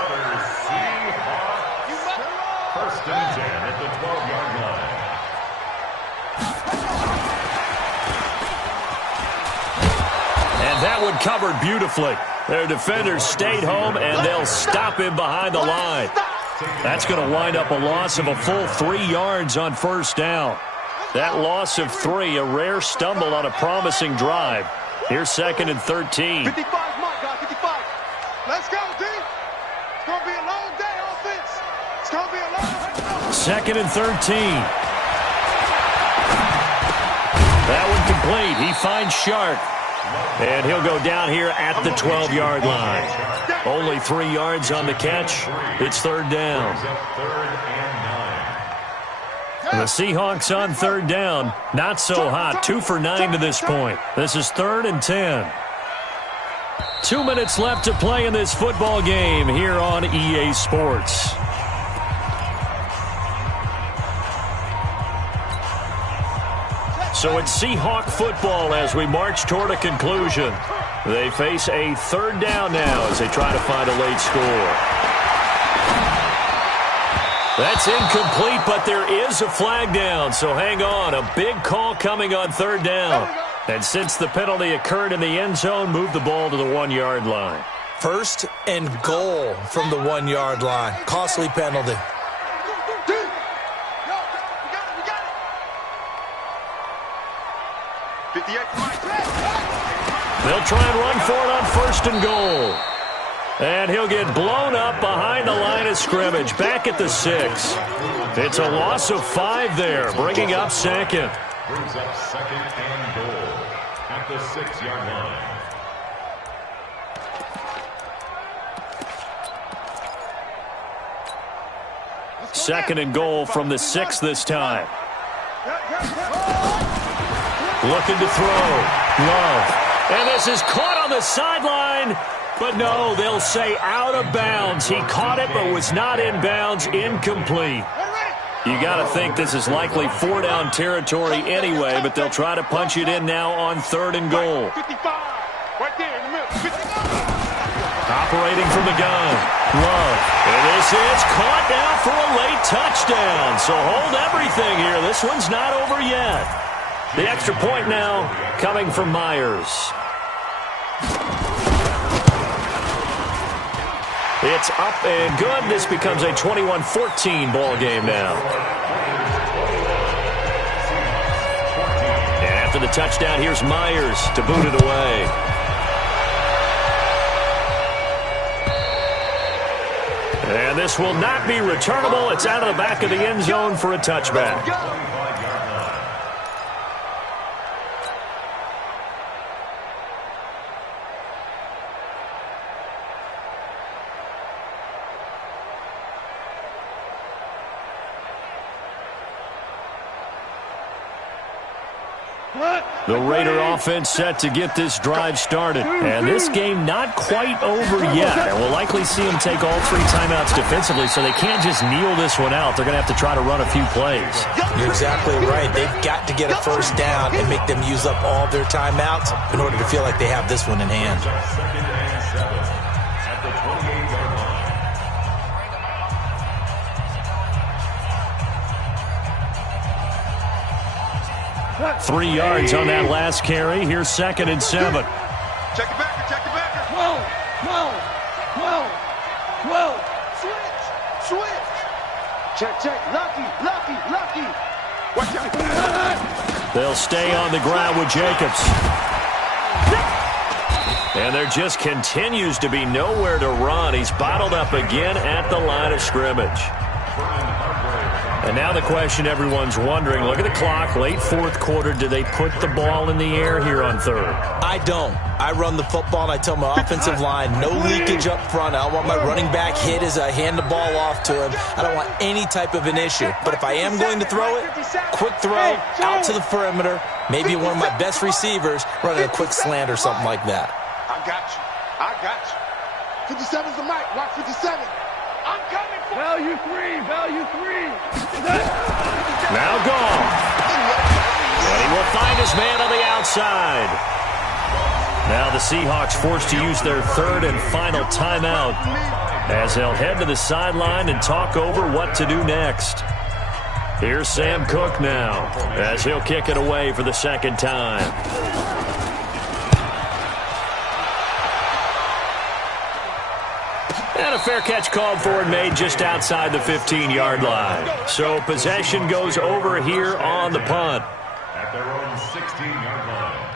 1st and 10 at the 12-yard line. And that one covered beautifully. Their defenders stayed home, and they'll stop him behind the line. That's going to wind up a loss of a full 3 yards on 1st down. That loss of 3, a rare stumble on a promising drive. Here's 2nd and 13. 55's Mike, guys, 55. Let's go, D. It's going to be a long day, offense. It's going to be a long day. 2nd and 13. That one complete. He finds Sharp. And he'll go down here at the 12-yard line. Only 3 yards on the catch. It's 3rd down. And the Seahawks on 3rd down. Not so hot. 2 for 9 to this point. This is 3rd and 10. 2 minutes left to play in this football game here on EA Sports. So it's Seahawk football as we march toward a conclusion. They face a 3rd down now as they try to find a late score. That's incomplete, but there is a flag down, so hang on. A big call coming on 3rd down. And since the penalty occurred in the end zone, move the ball to the 1-yard line. 1st and goal from the 1-yard line. Costly penalty. They'll try and run for it on 1st and goal. And he'll get blown up behind the line of scrimmage, back at the 6. It's a loss of 5 there, bringing up 2nd. Brings up 2nd and goal at the 6-yard line. Second and goal from the 6 this time. Looking to throw. Love. And this is caught on the sideline. But no, they'll say out of bounds. He caught it but was not in bounds. Incomplete. You got to think this is likely 4-down territory anyway, but they'll try to punch it in now on 3rd and goal. 55. Right there in the middle. 55. Operating from the gun. Love. And this is caught now for a late touchdown. So hold everything here. This one's not over yet. The extra point now coming from Myers. It's up and good. This becomes a 21-14 ball game now. And after the touchdown, here's Myers to boot it away. And this will not be returnable. It's out of the back of the end zone for a touchback. The Raider offense set to get this drive started. And this game not quite over yet. And we'll likely see them take all 3 timeouts defensively, so they can't just kneel this one out. They're going to have to try to run a few plays. You're exactly right. They've got to get a first down and make them use up all their timeouts in order to feel like they have this one in hand. 2nd and 7 at the 28-yard line. 3 yards on that last carry. Here's 2nd and 7. Check it back. Check it back. 12. Switch. Check. Lucky. Watch out. They'll stay on the ground with Jacobs. And there just continues to be nowhere to run. He's bottled up again at the line of scrimmage. And now the question everyone's wondering, look at the clock, late 4th quarter, do they put the ball in the air here on 3rd? I don't. I run the football, and I tell my offensive line, no leakage up front. I don't want my running back hit as I hand the ball off to him. I don't want any type of an issue. But if I am going to throw it, quick throw, out to the perimeter, maybe one of my best receivers running a quick slant or something like that. I got you. 57's the mic. Watch 57. I'm coming for value 3. Now gone. And he will find his man on the outside. Now the Seahawks forced to use their 3rd and final timeout as they'll head to the sideline and talk over what to do next. Here's Sam Cook now as he'll kick it away for the 2nd time. And a fair catch called for and made just outside the 15-yard line. So possession goes over here on the punt. At their own 16-yard line.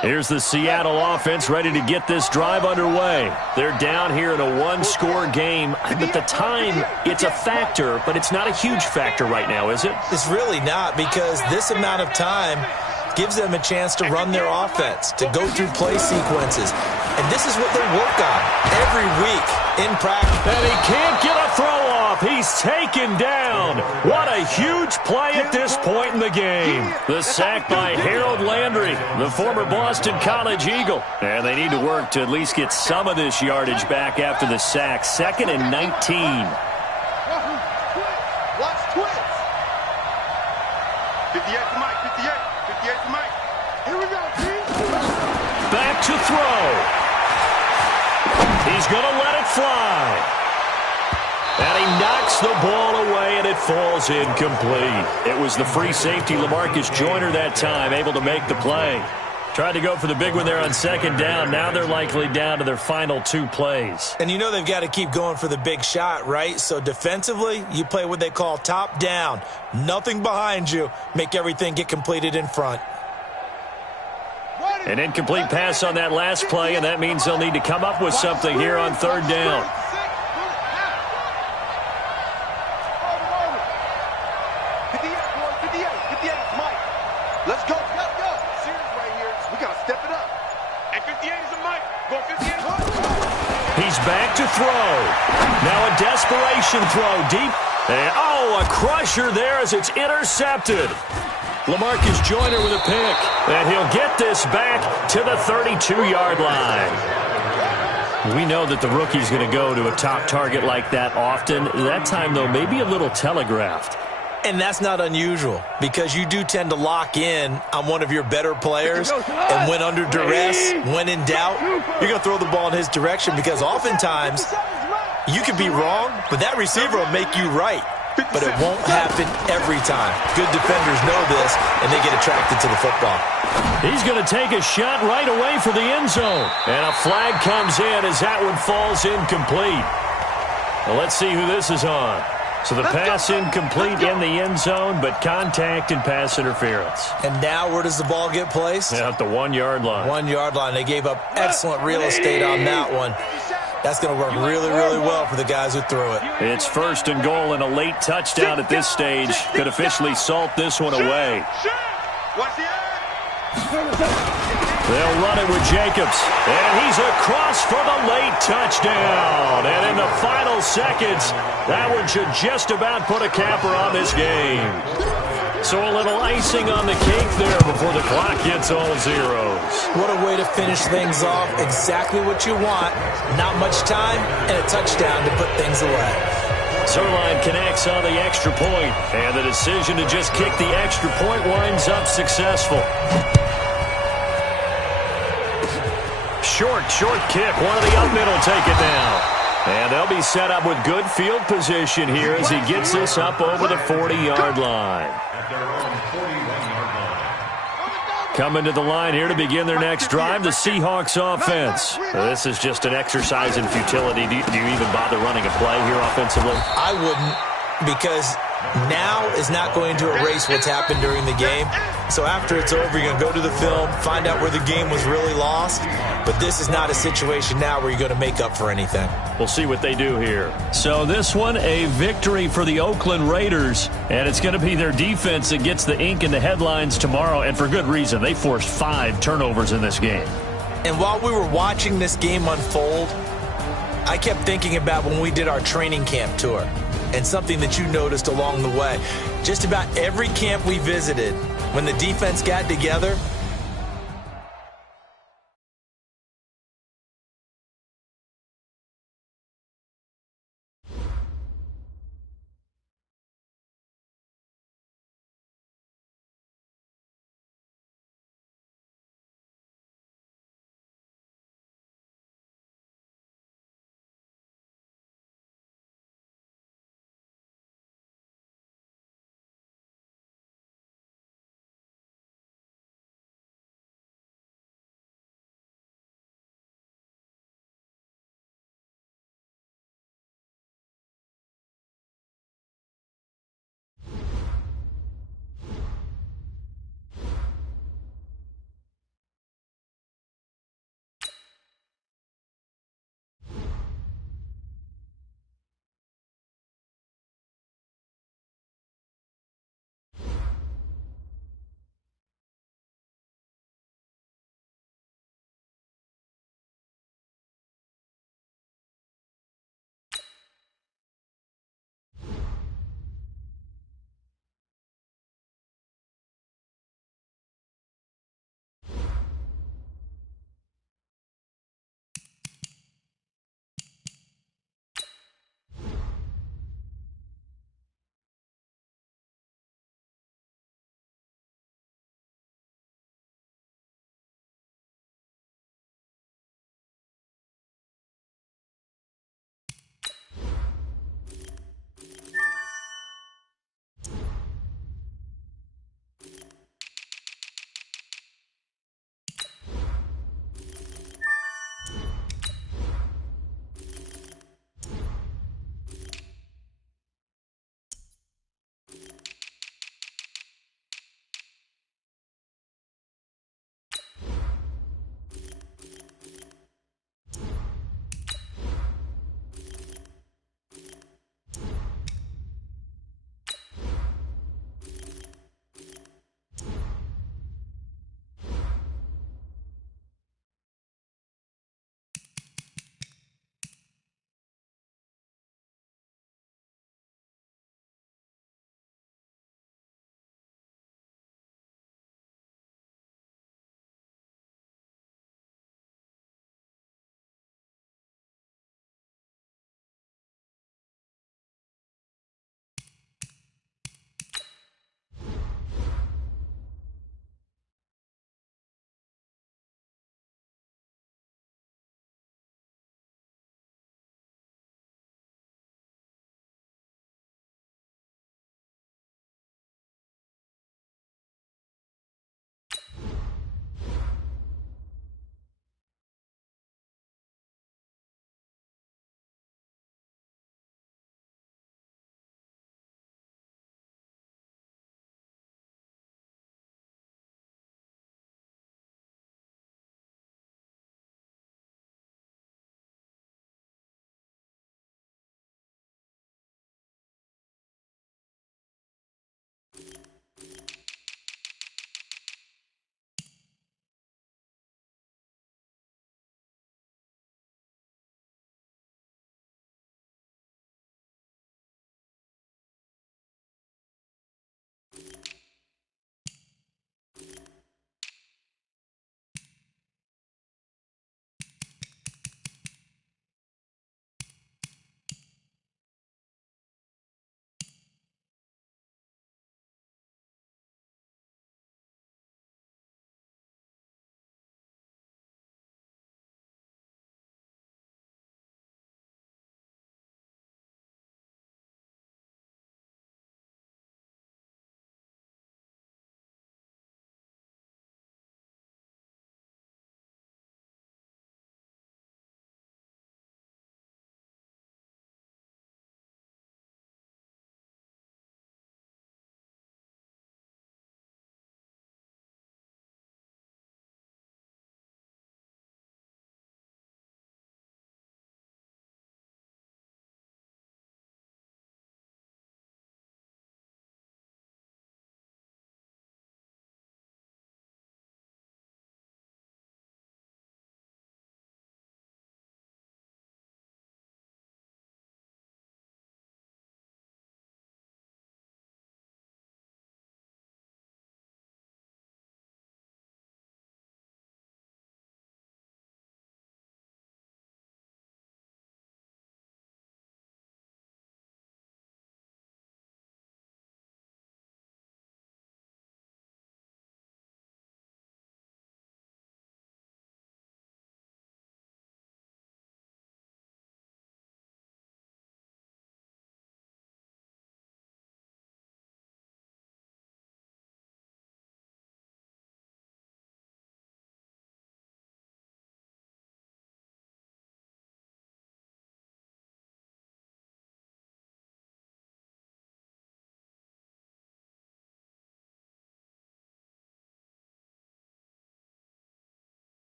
Here's the Seattle offense ready to get this drive underway. They're down here in a 1-score game. But the time, it's a factor, but it's not a huge factor right now, is it? It's really not, because this amount of time gives them a chance to run their offense, to go through play sequences. And this is what they work on every week in practice. And he can't get a throw off. He's taken down. What a huge play at this point in the game. The sack by Harold Landry, the former Boston College Eagle. And they need to work to at least get some of this yardage back after the sack. 2nd and 19. Watch twist. 58 to Mike. 58 to Mike. Here we go, team. Back to throw. He's going to let it fly. And he knocks the ball away, and it falls incomplete. It was the free safety, LaMarcus Joyner, that time, able to make the play. Tried to go for the big one there on second down. Now they're likely down to their final 2 plays. And you know they've got to keep going for the big shot, right? So defensively, you play what they call top down. Nothing behind you. Make everything get completed in front. An incomplete pass on that last play, and that means they'll need to come up with something here on third down. Let's go. Series right here. We got to step it up. And 58 is a Mike. Go 58. He's back to throw. Now a desperation throw deep. And, a crusher there as it's intercepted. LaMarcus Joyner with a pick. And he'll get this back to the 32-yard line. We know that the rookie's going to go to a top target like that often. That time, though, maybe a little telegraphed. And that's not unusual because you do tend to lock in on one of your better players, and when under duress, when in doubt, you're going to throw the ball in his direction because oftentimes you can be wrong, but that receiver will make you right. But it won't happen every time. Good defenders know this, and they get attracted to the football. He's going to take a shot right away for the end zone. And a flag comes in as that one falls incomplete. Well, let's see who this is on. So the pass incomplete in the end zone, but contact and pass interference. And now where does the ball get placed? At the 1-yard line. 1-yard line. They gave up excellent real estate on that one. That's going to work really, really well for the guys who threw it. It's 1st and goal, and a late touchdown at this stage could officially salt this one away. Watch the They'll run it with Jacobs. And he's across for the late touchdown. And in the final seconds, that one should just about put a capper on this game. So a little icing on the cake there before the clock hits all zeros. What a way to finish things off. Exactly what you want. Not much time and a touchdown to put things away. Zerline connects on the extra point, and the decision to just kick the extra point winds up successful. Short kick. One of the up mid will take it down. And they'll be set up with good field position here as he gets this up over the 40-yard line. At their own 41-yard line. Coming to the line here to begin their next drive, the Seahawks offense. This is just an exercise in futility. Do you even bother running a play here offensively? I wouldn't, because now is not going to erase what's happened during the game. So after it's over, you're going to go to the film, find out where the game was really lost. But this is not a situation now where you're going to make up for anything. We'll see what they do here. So this one, a victory for the Oakland Raiders. And it's going to be their defense that gets the ink in the headlines tomorrow. And for good reason. They forced 5 turnovers in this game. And while we were watching this game unfold, I kept thinking about when we did our training camp tour. And something that you noticed along the way. Just about every camp we visited, when the defense got together,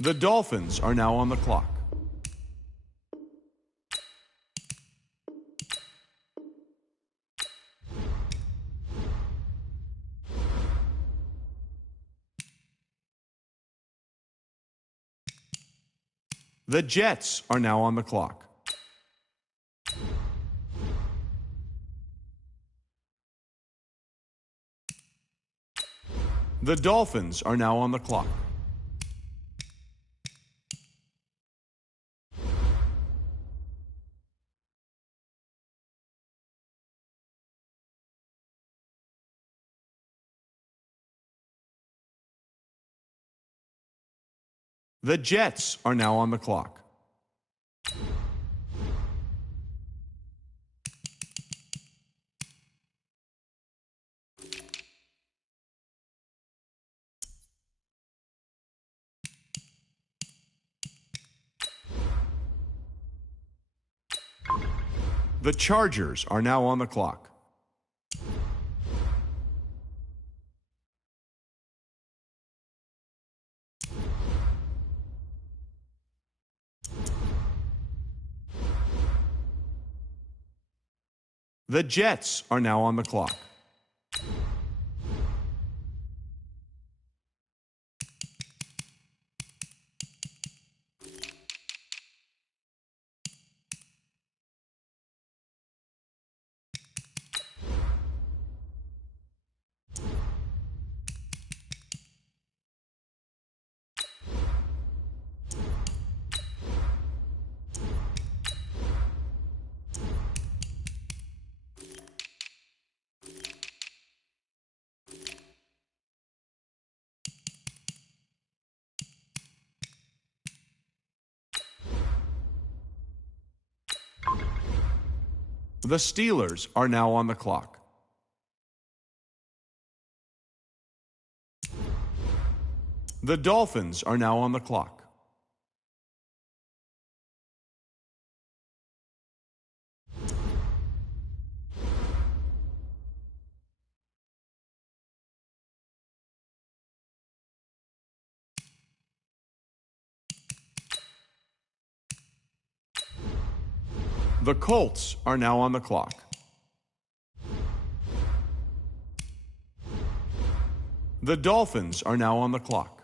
The Dolphins are now on the clock. The Jets are now on the clock. The Dolphins are now on the clock. The Jets are now on the clock. The Chargers are now on the clock. The Jets are now on the clock. The Steelers are now on the clock. The Dolphins are now on the clock. The Colts are now on the clock. The Dolphins are now on the clock.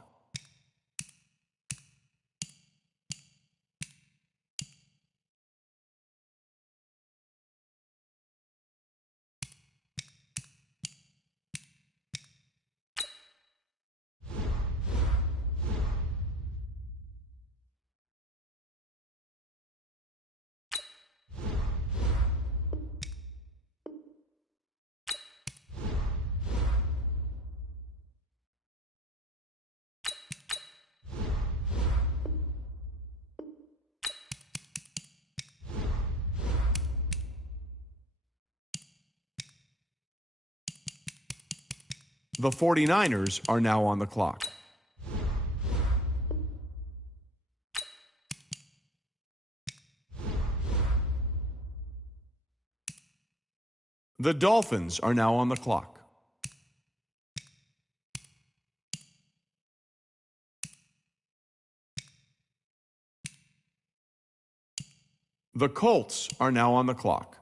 The 49ers are now on the clock. The Dolphins are now on the clock. The Colts are now on the clock.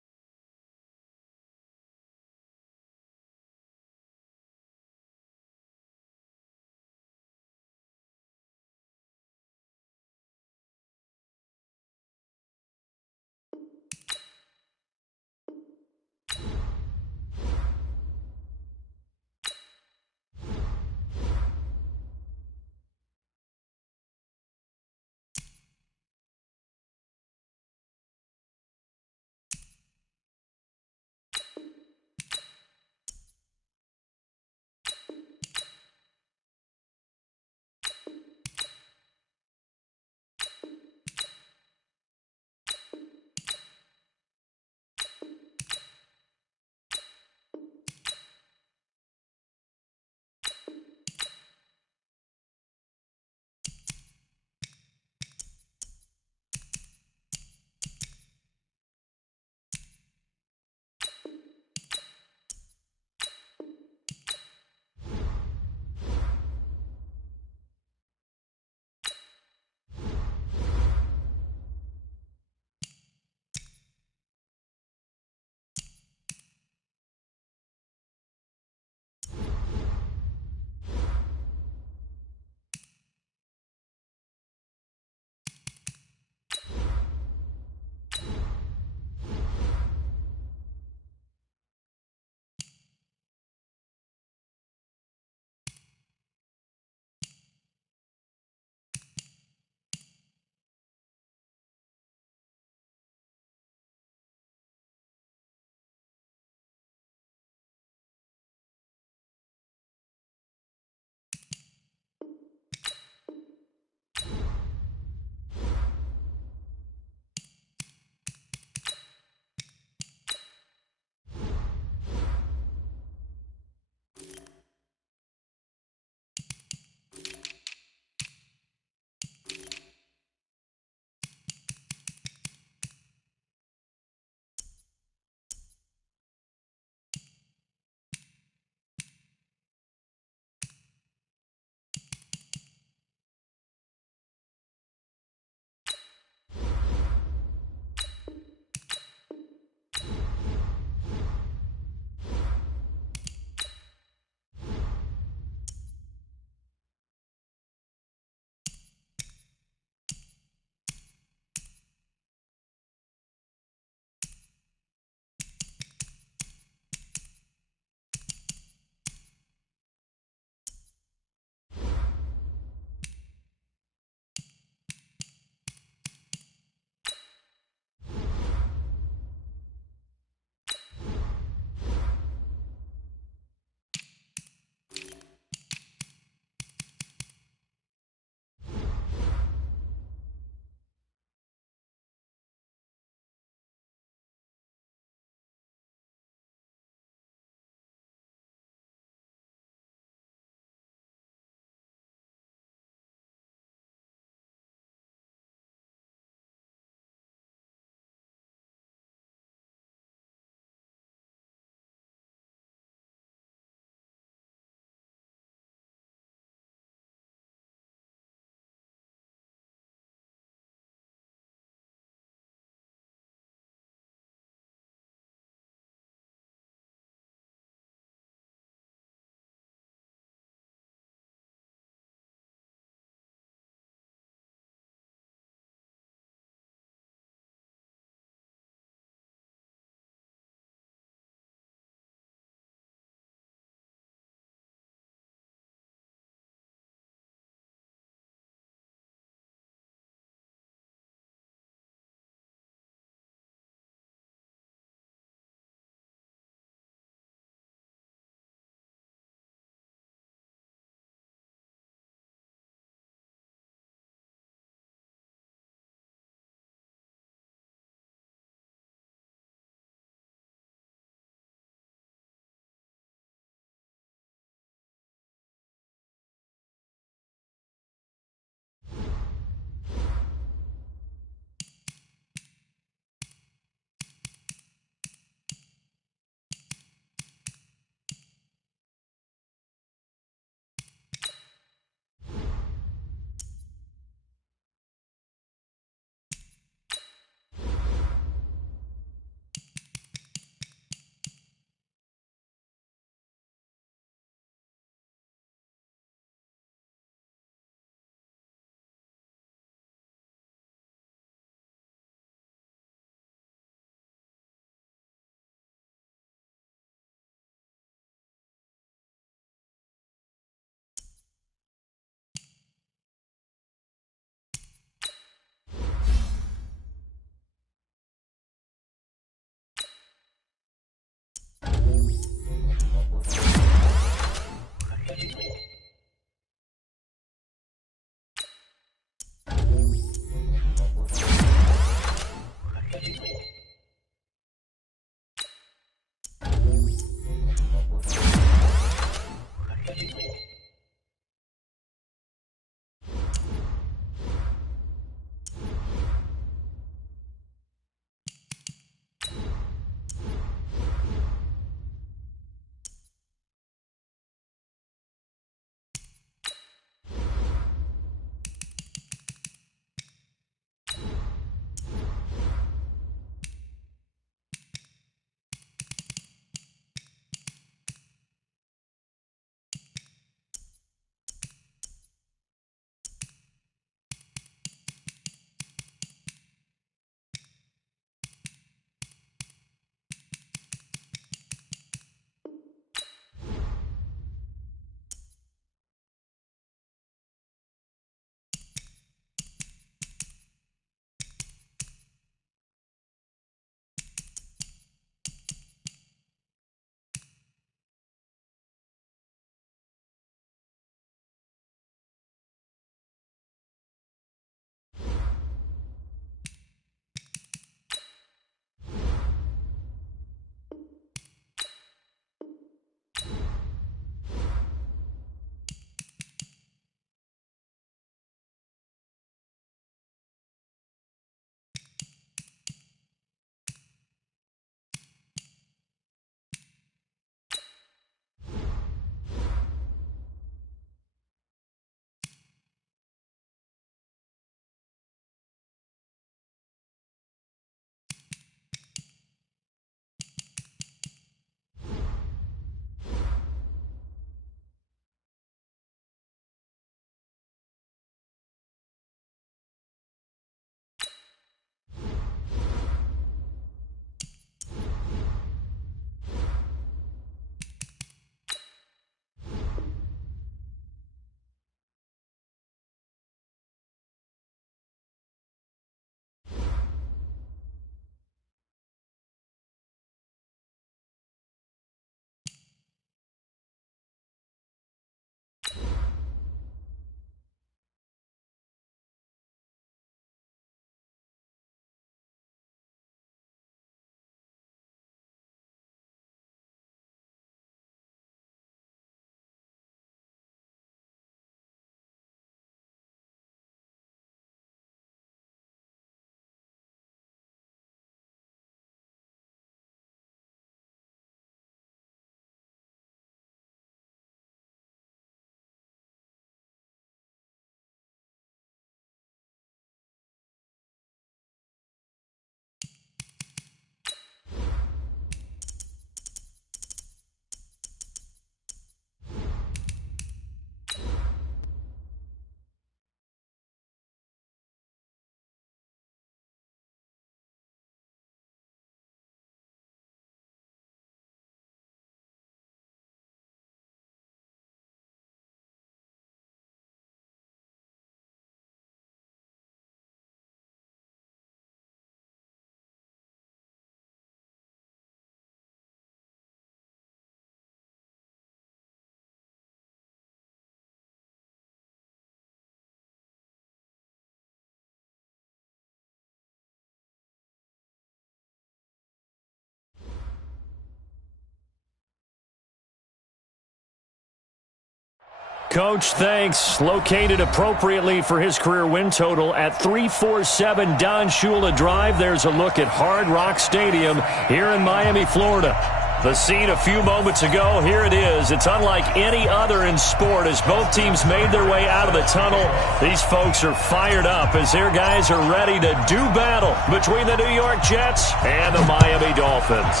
Coach, thanks. Located appropriately for his career win total at 347 Don Shula Drive. There's a look at Hard Rock Stadium here in Miami, Florida. The scene a few moments ago, here it is. It's unlike any other in sport as both teams made their way out of the tunnel. These folks are fired up as their guys are ready to do battle between the New York Jets and the Miami Dolphins.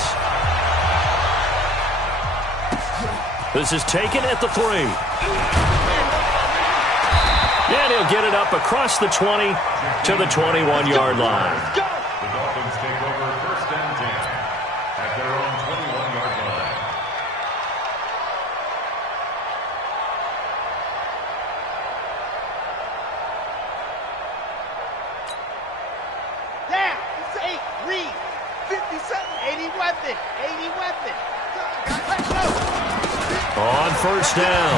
This is taken at the 3. And he'll get it up across the 20 to the 21-yard line. The Dolphins take over first and 10 at their own 21-yard line. Down. It's 8. Reed. 57. 80 weapon. 80 weapon. Let's go. On first down,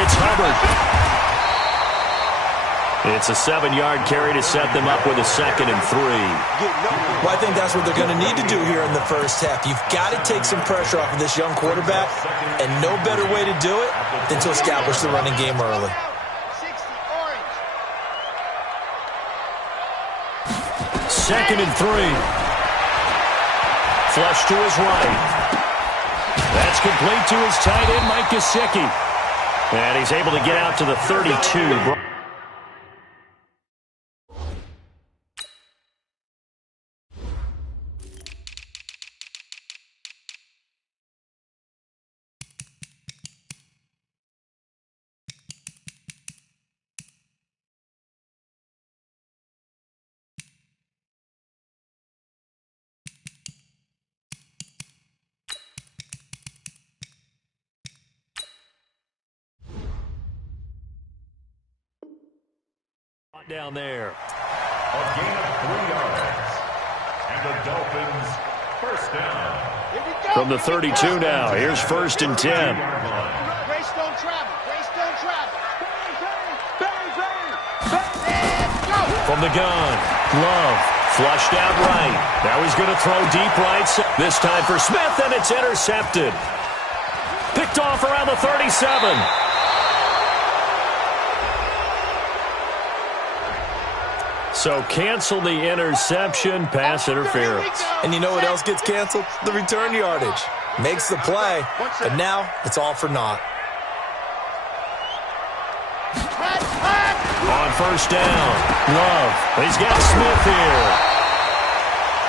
it's Hubbard. It's a 7-yard carry to set them up with a 2nd and 3. Well, I think that's what they're going to need to do here in the first half. You've got to take some pressure off of this young quarterback, and no better way to do it than to establish the running game early. 2nd and 3. Flush to his right. That's complete to his tight end, Mike Gesicki. And he's able to get out to the 32. Down there. A gain of 3 yards. And the Dolphins first down. From the 32 now. Here's 1st and 10. Grace don't travel. Grace don't travel. From the gun. Love. Flushed out right. Now he's going to throw deep right. This time for Smith, and it's intercepted. Picked off around the 37. So cancel the interception, pass interference. And you know what else gets canceled? The return yardage. Makes the play, but now it's all for naught. On first down, Love. He's got Smith here.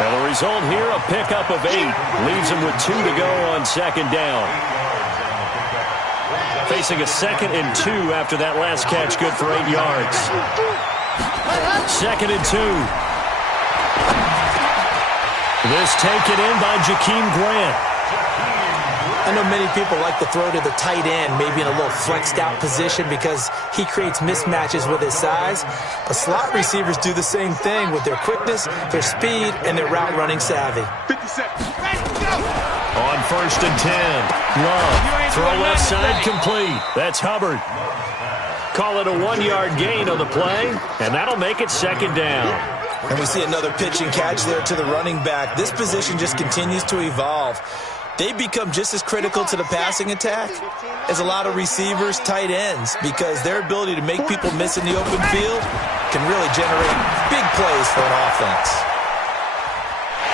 And the result here, a pickup of 8. Leaves him with 2 to go on 2nd down. Facing a 2nd and 2 after that last catch, good for 8 yards. 2nd and 2. This taken in by Jakeem Grant. I know many people like to throw to the tight end, maybe in a little flexed out position because he creates mismatches with his size. But slot receivers do the same thing with their quickness, their speed, and their route running savvy. 57. On 1st and 10. Love. Throw left side complete. That's Hubbard. Call it a 1-yard gain on the play, and that'll make it 2nd down. And we see another pitch and catch there to the running back. This position just continues to evolve. They become just as critical to the passing attack as a lot of receivers, tight ends, because their ability to make people miss in the open field can really generate big plays for an offense.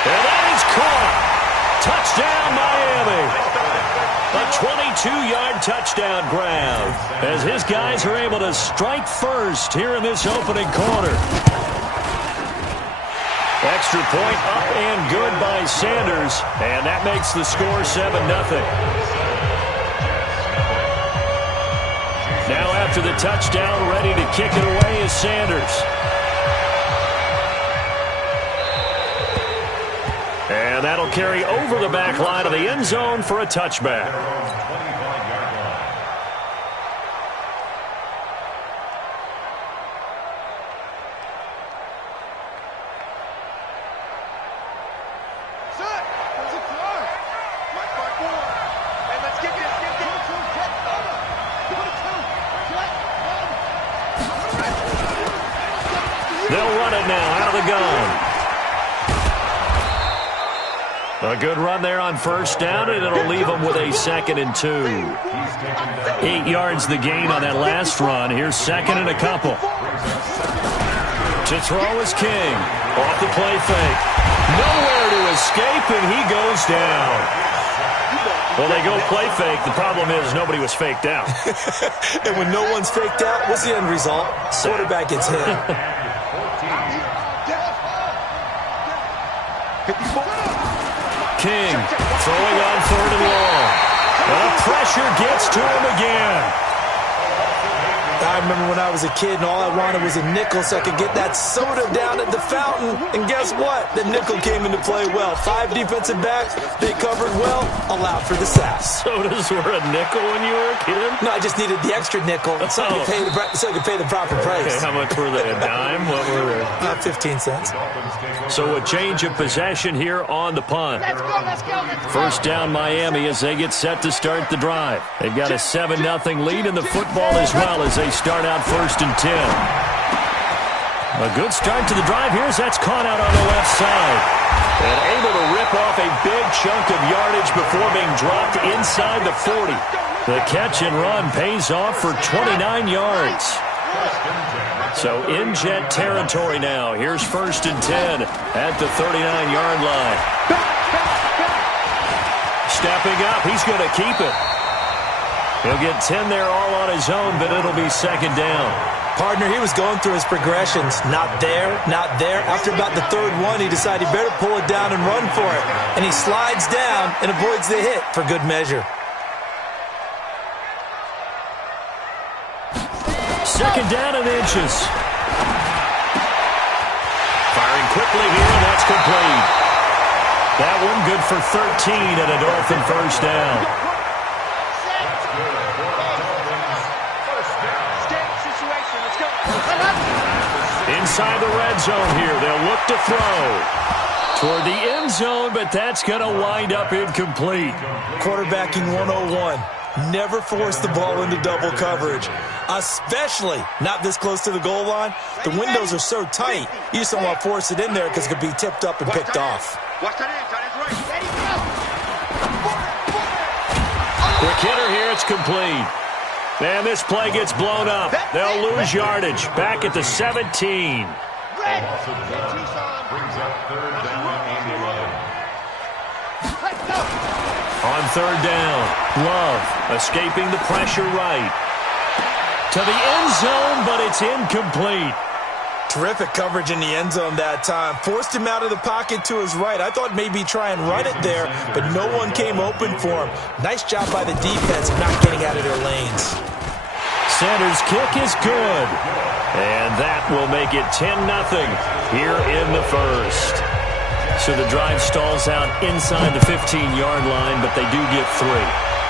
And that is caught. Touchdown, Miami. A 22-yard touchdown grab as his guys are able to strike first here in this opening quarter. Extra point up and good by Sanders, and that makes the score 7-0. Now after the touchdown, ready to kick it away is Sanders. And that'll carry over the back line of the end zone for a touchback. They'll run it now out of the gun. A good run there on first down, and it'll leave them with a 2nd and 2. 8 yards the gain on that last run. Here's 2nd and a couple. To throw is King. Off the play fake. Nowhere to escape, and he goes down. Well, they go play fake. The problem is nobody was faked out. And when no one's faked out, what's the end result? Quarterback gets hit. King throwing on 3rd and long. And the pressure gets to him again. I remember when I was a kid and all I wanted was a nickel so I could get that soda down at the fountain. And guess what? The nickel came into play well. 5 defensive backs, they covered well, allowed for the sacks. Sodas were a nickel when you were a kid? No, I just needed the extra nickel so I could pay the proper price. Okay, how much were they? A dime? What were they? 15 cents. So a change of possession here on the punt. Let's go, let's go, let's go. First down Miami as they get set to start the drive. They've got a 7-0 lead in the football as well as they start out 1st and 10. A good start to the drive. Here's that's caught out on the left side. And able to rip off a big chunk of yardage before being dropped inside the 40. The catch and run pays off for 29 yards. So in jet territory now. Here's 1st and 10 at the 39-yard line. Stepping up. He's going to keep it. He'll get 10 there all on his own, but it'll be 2nd down. Partner, he was going through his progressions. Not there, not there. After about the 3rd one, he decided he better pull it down and run for it. And he slides down and avoids the hit for good measure. 2nd down and inches. Firing quickly here, and that's complete. That one good for 13 and a Dolphin 1st down. Inside the red zone here. They'll look to throw toward the end zone, but that's going to wind up incomplete. Quarterbacking 101. Never force the ball into double coverage, especially not this close to the goal line. The windows are so tight, you just don't want to force it in there because it could be tipped up and picked off. Watch that in, right. Quick hitter here. It's complete. And this play gets blown up. They'll lose yardage. Back at the 17. Brings up 3rd down and 11. On 3rd down, Love escaping the pressure right. To the end zone, but it's incomplete. Terrific coverage in the end zone that time. Forced him out of the pocket to his right. I thought maybe try and run it there, but no one came open for him. Nice job by the defense of not getting out of their lanes. Center's kick is good. And that will make it 10-0 here in the 1st. So the drive stalls out inside the 15-yard line, but they do get 3.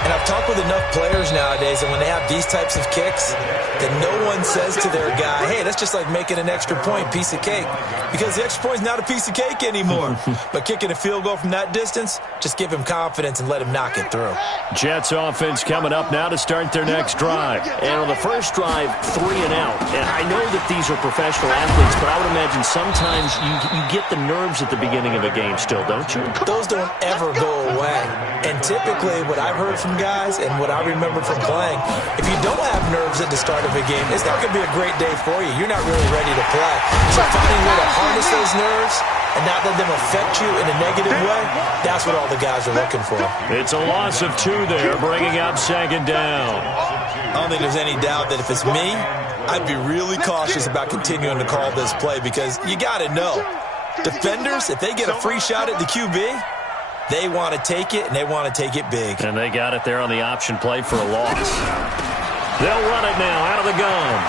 And I've talked with enough players nowadays, and when they have these types of kicks, that no one says to their guy, hey, that's just like making an extra point, piece of cake. Because the extra point is not a piece of cake anymore. But kicking a field goal from that distance, just give him confidence and let him knock it through. Jets offense coming up now to start their next drive. And on the first drive, 3 and out. And I know that these are professional athletes, but I would imagine sometimes you get the nerves at the beginning of a game still, don't you? Those don't ever go away. And typically what I've heard from guys and what I remember from playing, if you don't have nerves at the start of a game, it's not going to be a great day for you. You're not really ready to play. So finding a way to harness those nerves and not let them affect you in a negative way, that's what all the guys are looking for. It's a loss of 2 there, bringing up 2nd down. I don't think there's any doubt that if it's me, I'd be really cautious about continuing to call this play because you got to know, defenders, if they get a free shot at the QB, they want to take it, and they want to take it big. And they got it there on the option play for a loss. They'll run it now out of the gun.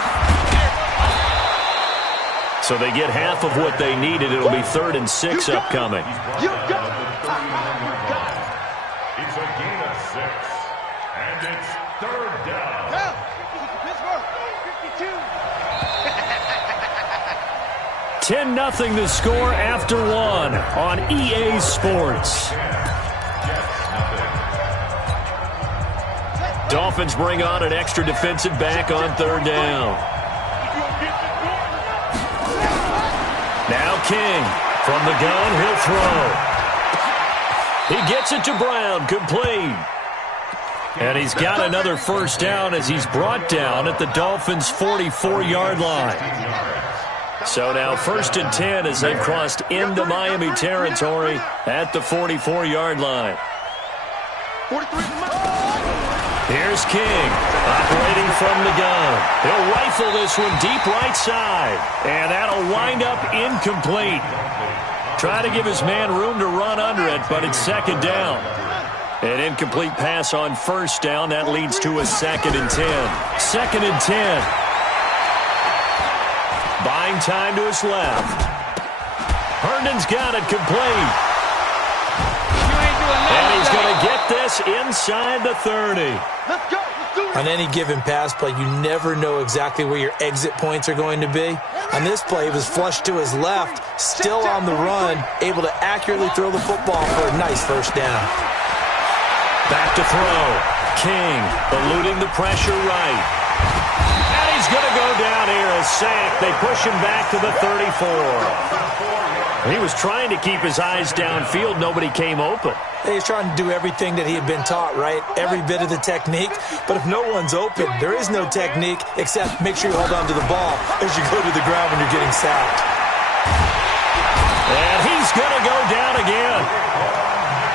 So they get half of what they needed. It'll be 3rd and 6 upcoming. It's a gain of 6, and it's 3rd down. 10-0 the score after 1 on EA Sports. Dolphins bring on an extra defensive back on 3rd down. Now King from the gun, he'll throw. He gets it to Brown, complete. And he's got another first down as he's brought down at the Dolphins' 44-yard line. So now 1st and 10 as they've crossed into Miami territory at the 44-yard line. Here's King, operating from the gun. He'll rifle this one deep right side, and that'll wind up incomplete. Try to give his man room to run under it, but it's 2nd down. An incomplete pass on 1st down. That leads to a 2nd and 10. 2nd and 10. Buying time to his left. Herndon's got it complete. And he's going to get this inside the 30. Let's go. On any given pass play, you never know exactly where your exit points are going to be. On this play, he was flushed to his left, still on the run, able to accurately throw the football for a nice 1st down. Back to throw. King eluding the pressure right. And he's going to go down here as sacked. They push him back to the 34. He was trying to keep his eyes downfield. Nobody came open. He's trying to do everything that he had been taught, right? Every bit of the technique. But if no one's open, there is no technique except make sure you hold on to the ball as you go to the ground when you're getting sacked. And he's going to go down again.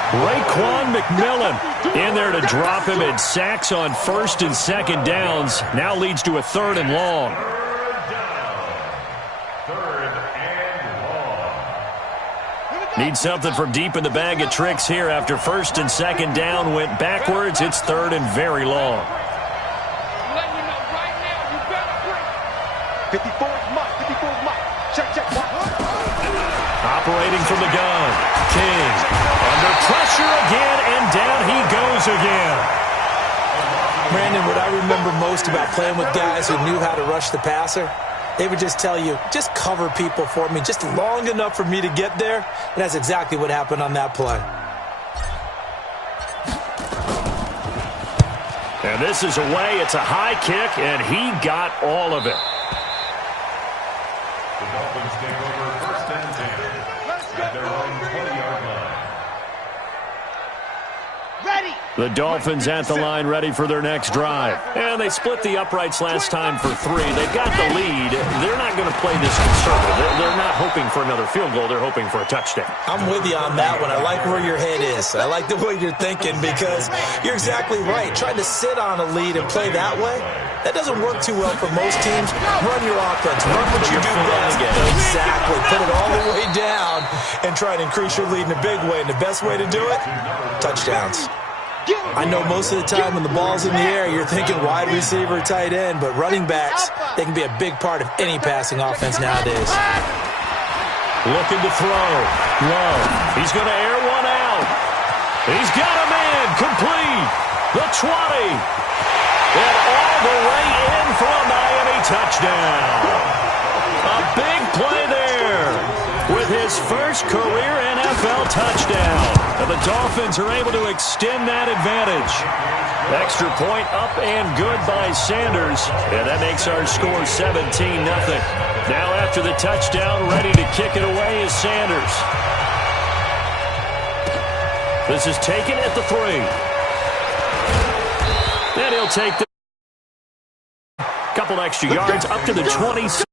Raekwon McMillan in there to drop him, and sacks on 1st and 2nd downs. Now leads to a 3rd and long. Need something from deep in the bag of tricks here after 1st and 2nd down went backwards. It's 3rd and very long. 54's Mike. 54's Mike. Check. Operating from the gun. King under pressure again, and down he goes again. Brandon, what I remember most about playing with guys who knew how to rush the passer, they would just tell you, just cover people for me, just long enough for me to get there. And that's exactly what happened on that play. And this is away. It's a high kick, and he got all of it. The Dolphins take over 1st and 10 at their own 20-yard line. Ready. The Dolphins at the line, ready for their next drive. And they split the uprights last time for 3. They've got the lead. They're not going to play this conservative. They're not hoping for another field goal. They're hoping for a touchdown. I'm with you on that one. I like where your head is. I like the way you're thinking because you're exactly right. Trying to sit on a lead and play that way, that doesn't work too well for most teams. Run your offense. Run what you do best. Exactly. Put it all the way down and try and increase your lead in a big way. And the best way to do it, touchdowns. I know most of the time when the ball's in the air, you're thinking wide receiver, tight end, but running backs, they can be a big part of any passing offense nowadays. Looking to throw. Love. He's going to air one out. He's got a man. Complete. The 20. And all the way in for a Miami touchdown. A big play there with his first career NFL touchdown. And the Dolphins are able to extend that advantage. Extra point up and good by Sanders. And that makes our score 17-0. Now after the touchdown, ready to kick it away is Sanders. This is taken at the 3. And he'll take the couple extra yards up to the 20.